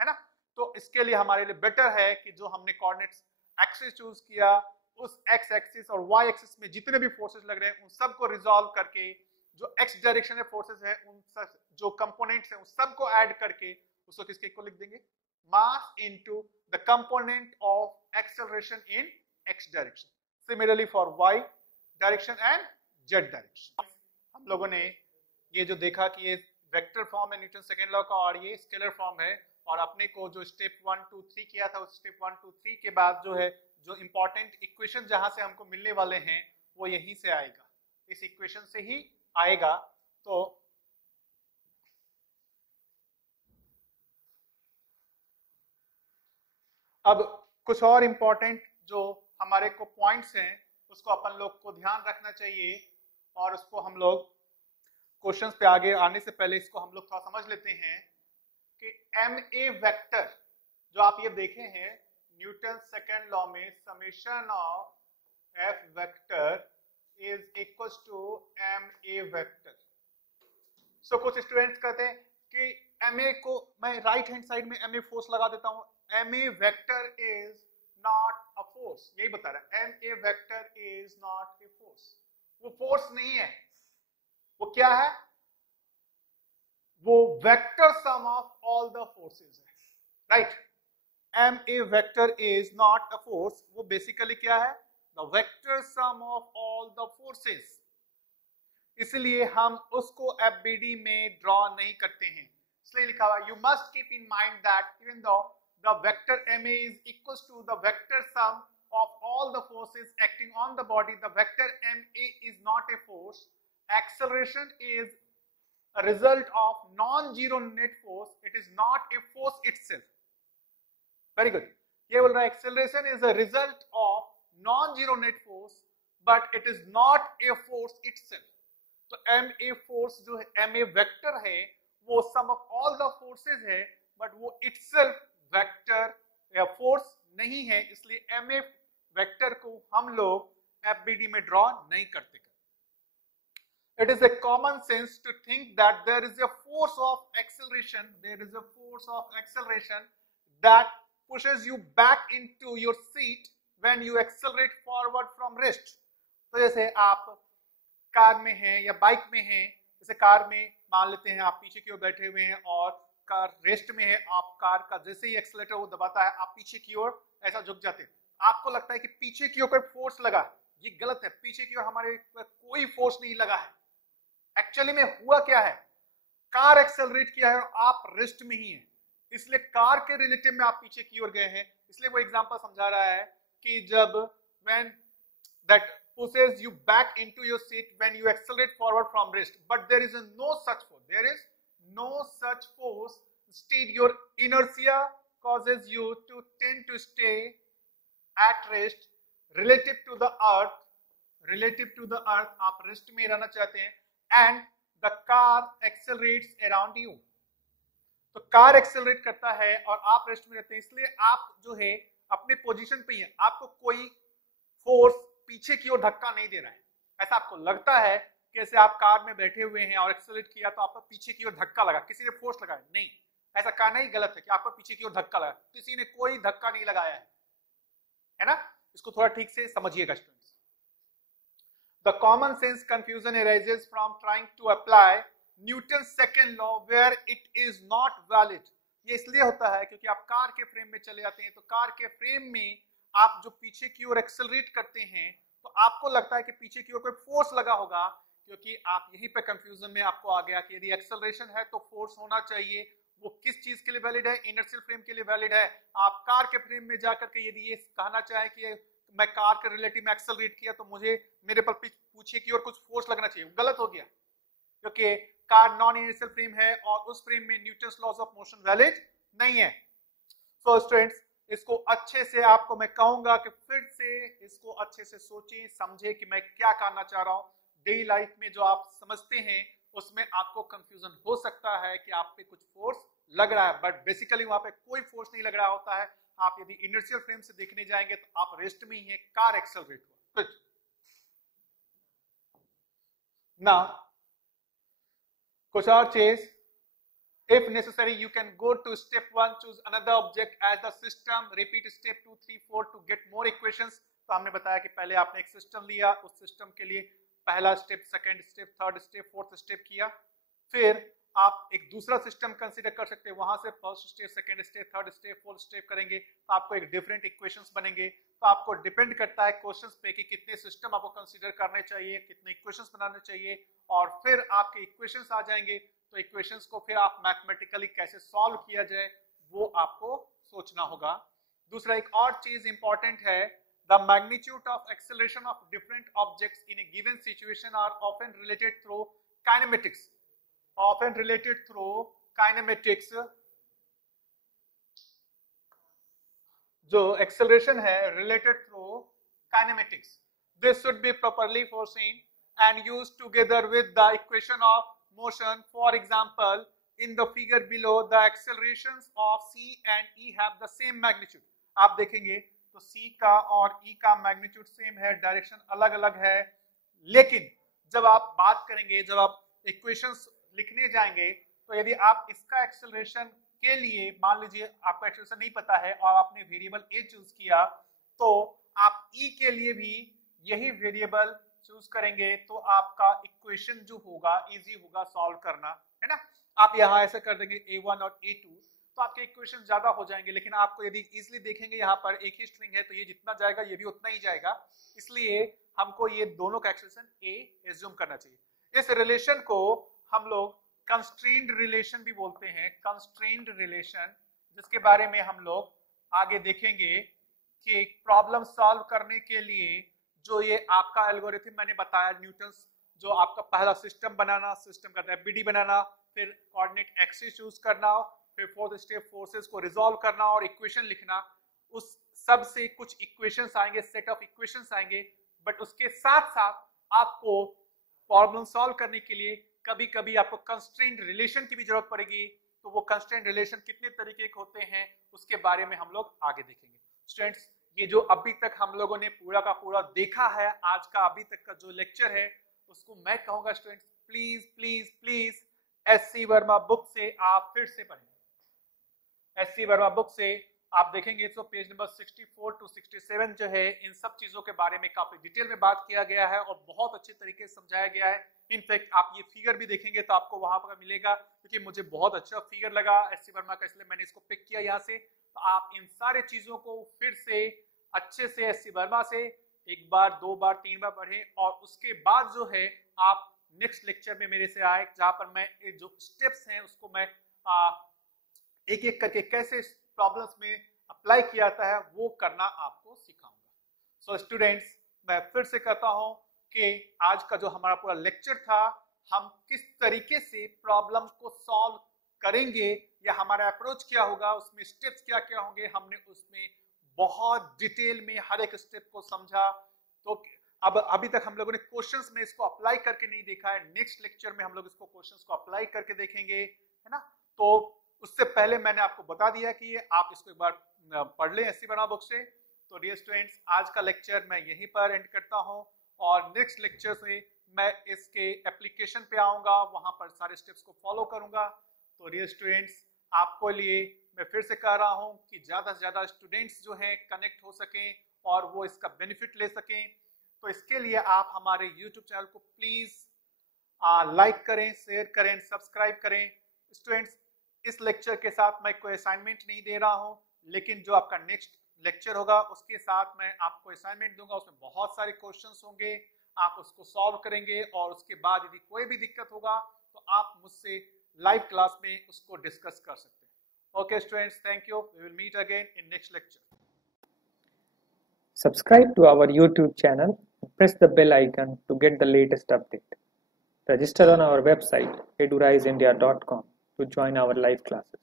ना। तो इसके लिए हमारे लिए बेटर है कि जो हमने कोऑर्डिनेट्स एक्सिस चूज किया उस एक्स एक्सिस और वाई एक्सिस में जितने भी फोर्सेस लग रहे हैं उन सबको रिजॉल्व करके, जो एक्स डायरेक्शन में फोर्सेस है उन सब जो कंपोनेंट्स हैं उन सबको ऐड करके उसको किसके इक्वल लिख देंगे? Mass into the component of acceleration in X direction. Similarly for Y direction and Z direction. हम लोगों ने ये जो देखा कि ये वेक्टर फॉर्म है न्यूटन सेकेंड लॉ का और ये स्केलर फॉर्म है, और अपने को जो स्टेप 1 2 3 किया था उस स्टेप 1 2 3 के बाद जो है जो इंपॉर्टेंट इक्वेशन जहां से हमको मिलने वाले हैं वो यहीं से आएगा, इस इक्वेशन से ही आएगा। तो अब कुछ और इंपॉर्टेंट जो हमारे को पॉइंट्स हैं उसको अपन लोग को ध्यान रखना चाहिए, और उसको हम लोग क्वेश्चंस पे आगे आने से पहले इसको हम लोग थोड़ा समझ लेते हैं कि ma वेक्टर जो आप ये देखे हैं न्यूटन सेकेंड लॉ में, summation of f vector is equals to ma vector. सो कुछ स्टूडेंट्स कहते हैं कि ma को मैं राइट हैंड साइड में ma फोर्स लगा देता हूं, ma vector is not a force, यही बता रहा है, ma vector is not a force, वो फोर्स नहीं है, वो क्या है, वो vector sum of all the forces है, right. ma vector is not a force, वो बेसिकली क्या है, the vector sum of all the forces, इसलिए हम उसको एफबीडी में ड्रॉ नहीं करते हैं, इसलिए लिखा हुआ you must keep in mind that even though the vector ma is equals to the vector sum of all the forces acting on the body, the vector ma is not a force, acceleration is a result of non-zero net force, it is not a force itself, very good, ये बोल रहा है acceleration is a result of non-zero net force but it is not a force itself, तो ma force जो है, ma vector है, वो सम of all the forces है, बट वो इटसेल्फ वेक्टर या फोर्स नहीं है, इसलिए ma वेक्टर को हम लोग एफबीडी में ड्रॉ नहीं करते। It is a common sense to think that there is a force of acceleration, that pushes you back into your seat when you accelerate forward from rest. तो जैसे आप car में हैं या बाइक में हैं, जैसे कार में मान लेते हैं आप पीछे की ओर बैठे हुए हैं और कार रेस्ट में है, आप कार का जैसे ही एक्सीलरेटर वो दबाता है आप पीछे की ओर ऐसा झुक जाते हैं, आपको लगता है कि पीछे की ओर कोई फोर्स लगा, ये गलत है, पीछे की ओर हमारे कोई फोर्स नहीं लगा है, एक्चुअली में हुआ क्या है, कार एक्सेलरेट किया है और आप रेस्ट में ही हैं, इसलिए कार के रिलेटिव में आप पीछे की ओर गए हैं, इसलिए वो एग्जांपल समझा रहा है कि जब when that pushes you back into your seat when you accelerate forward from rest, but there is no such force, there is no such force, instead your inertia causes you to tend to stay at rest relative to the earth, आप rest में रहना चाहते हैं, and the car accelerates around you, तो car accelerate करता है और आप रेस्ट में रहते हैं, इसलिए आप जो है अपने पोजीशन पे ही है, आपको कोई फोर्स पीछे की ओर धक्का नहीं दे रहा है, ऐसा आपको लगता है कि जैसे आप कार में बैठे हुए हैं और एक्सेलरेट किया तो आपको पीछे की ओर धक्का लगा, किसी ने फोर्स लगाया, नहीं, ऐसा कहना ही गलत है कि आपको पीछे की ओर धक्का लगा, किसी ने कोई धक्का नहीं लगाया है ना, इसको थोड़ा ठीक से समझिएगा students. The common sense confusion arises from trying to apply Newton's second law where it is not valid, ये इसलिए होता है क्योंकि आप कार के फ्रेम में चले जाते हैं, तो कार के फ्रेम में आप जो पीछे की ओर एक्सेलरेट करते हैं तो आपको लगता है कि पीछे की ओर कोई फोर्स लगा होगा, क्योंकि आप यहीं पे कंफ्यूजन में आपको आ गया कि यदि एक्सेलरेशन है तो फोर्स होना चाहिए, वो किस चीज के लिए वैलिड है, इनर्शियल फ्रेम के लिए वैलिड है, आप कार के फ्रेम में जाकर के यदि ये कहना चाहे कि मैं कार के रिलेटिव में एक्सेलरेट किया तो मुझे मेरे पर पीछे की ओर कुछ फोर्स लगना चाहिए, गलत हो गया, क्योंकि कार नॉन इनर्शियल फ्रेम है और उस फ्रेम में Newton's laws of motion valid नहीं है। सो स्टूडेंट्स, इसको अच्छे से आपको मैं कहूंगा कि फिर से इसको अच्छे से सोचें समझे कि मैं क्या कहना चाह रहा हूं, डेली लाइफ में जो आप समझते हैं उसमें आपको कंफ्यूजन हो सकता है कि आप पे कुछ फोर्स लग रहा है, बट बेसिकली वहां पे कोई फोर्स नहीं लग रहा होता है, आप यदि इनर्शियल फ्रेम से देखने जाएंगे तो आप रेस्ट में ही हैं, कार एक्सेलरेट हुआ। नाउ कुछ और चीज, if necessary you can go to step 1, choose another object as the system, repeat step 2 3 4 to get more equations। तो हमने बताया कि पहले आपने एक सिस्टम लिया, उस सिस्टम के लिए पहला step, second step, third step, fourth step किया, फिर आप एक दूसरा सिस्टम कंसीडर कर सकते हैं, वहां से first step, second step, third step, fourth step करेंगे तो आपको एक डिफरेंट इक्वेशंस बनेंगे। तो आपको डिपेंड करता है क्वेश्चंस पे कि कितने सिस्टम आपको कंसीडर करने चाहिए, कितने इक्वेशंस बनाने चाहिए, और फिर आपके इक्वेशंस आ जाएंगे तो इक्वेशंस को फिर आप मैथमेटिकली कैसे सॉल्व किया जाए वो आपको सोचना होगा। दूसरा एक और चीज इंपॉर्टेंट है, the magnitude of acceleration of different objects in a given situation are often related through kinematics, often related through kinematics। जो acceleration है related through kinematics, this should be properly foreseen and used together with the equation of motion। For example, in the figure below the accelerations of c and e have the same magnitude। आप देखेंगे तो c का और e का magnitude same है, direction अलग अलग है, लेकिन जब आप बात करेंगे, जब आप इक्वेशंस लिखने जाएंगे तो यदि आप इसका एक्सेलरेशन के लिए मान लीजिए आपको एक्सेलरेशन नहीं पता है और आपने वेरिएबल ए चूज किया, तो आप ई के लिए भी यही वेरिएबल चूज करेंगे, तो आपका इक्वेशन जो होगा इजी होगा सॉल्व करना, है ना। आप यहाँ ऐसे कर देंगे A1 और A2, तो आपके इक्वेशन ज्यादा हो जाएंगे, लेकिन आपको यदि इजीली देखेंगे यहाँ पर एक ही स्ट्रिंग है, तो ये जितना जाएगा ये भी उतना ही जाएगा, इसलिए हमको ये दोनों का एक्सप्रेशन ए एज्यूम करना चाहिए। इस रिलेशन को हम लोग कंस्ट्रेंड रिलेशन भी बोलते हैं, कंस्ट्रेंड रिलेशन, जिसके बारे में हम लोग आगे देखेंगे कि प्रॉब्लम सॉल्व करने के लिए जो ये आपका एल्गोरिथम मैंने बताया, न्यूटन्स जो आपका पहला सिस्टम बनाना, सिस्टम का एफबीडी बनाना, फिर कोऑर्डिनेट एक्सिस चूज करना, फिर फोर्थ स्टेप फोर्सेस को रिजॉल्व करना और इक्वेशन लिखना, उस सब से कुछ इक्वेशंस आएंगे, सेट ऑफ इक्वेशंस आएंगे, बट उसके साथ साथ आपको प्रॉब्लम सॉल्व करने के लिए कभी कभी आपको कंस्ट्रेंट रिलेशन की भी जरूरत पड़ेगी। तो वो कंस्ट्रेंट रिलेशन कितने तरीके के होते हैं उसके बारे में हम लोग आगे देखेंगे। स्टूडेंट्स, ये जो अभी तक हम लोगों ने पूरा का पूरा देखा है, आज का अभी तक का जो लेक्चर है, उसको मैं कहूंगा students please please please SC Verma book से आप फिर से पढ़ें। एससी वर्मा बुक से आप देखेंगे तो पेज नंबर 64 टू 67 जो है, इन सब चीजों के बारे में काफी डिटेल में बात किया गया है और बहुत अच्छे तरीके से समझाया गया है। इनफैक्ट आप ये फिगर भी देखेंगे तो आपको वहां पर मिलेगा, क्योंकि मुझे बहुत अच्छा फिगर लगा एससी वर्मा का, इसलिए मैंने इसको पिक किया यहाँ से। तो आप इन सारे चीजों को फिर से अच्छे से एससी वर्मा से एक बार, दो बार, तीन बार पढ़ें, और उसके बाद जो है आप नेक्स्ट लेक्चर में मेरे से आए, जहां पर मैं जो स्टेप्स हैं उसको मैं एक एक करके कैसे प्रॉब्लम्स में अप्लाई किया जाता है वो करना आपको सिखाऊंगा। सो स्टूडेंट्स, मैं फिर से कहता हूं कि आज का जो हमारा पूरा लेक्चर था, हम किस तरीके से प्रॉब्लम को सॉल्व करेंगे या हमारा अप्रोच क्या होगा, उसमें स्टेप्स क्या क्या होंगे, हमने उसमें बहुत डिटेल में हर एक स्टेप को समझा। तो अब अभी तक हम लोगों ने क्वेश्चंस में इसको अप्लाई करके नहीं देखा है, नेक्स्ट लेक्चर में हम लोग इसको क्वेश्चंस को अप्लाई करके देखेंगे, है ना। तो उससे पहले मैंने आपको बता दिया कि आप इसको एक बार पढ़ लें एससी वर्मा बुक से। तो डियर स्टूडेंट्स, आज का लेक्चर मैं यहीं पर एंड करता हूं, और नेक्स्ट लेक्चर से मैं इसके एप्लीकेशन पे आऊंगा, वहां पर सारे स्टेप्स को फॉलो करूंगा। तो डियर स्टूडेंट्स, आपको लिए मैं फिर से कह रहा हूं कि ज्यादा से ज्यादा स्टूडेंट्स जो हैं कनेक्ट हो सकें और वो इसका बेनिफिट ले सकें। तो इसके लिए आप हमारे यूट्यूब चैनल को प्लीज लाइक करें, शेयर करें, सब्सक्राइब करें। स्टूडेंट्स, इस लेक्चर के साथ मैं कोई असाइनमेंट नहीं दे रहा हूं, लेकिन जो आपका नेक्स्ट लेक्चर होगा उसके साथ मैं आपको असाइनमेंट दूंगा, उसमें बहुत सारे क्वेश्चंस होंगे, आप उसको सॉल्व करेंगे, और उसके बाद यदि कोई भी दिक्कत होगा तो आप मुझसे लाइव क्लास में उसको डिस्कस कर सकते हैं। Okay students, thank you, we will meet again in next lecture. Subscribe to our YouTube channel and press the bell icon to get the latest update. Register on our website eduriseindia.com to join our live classes.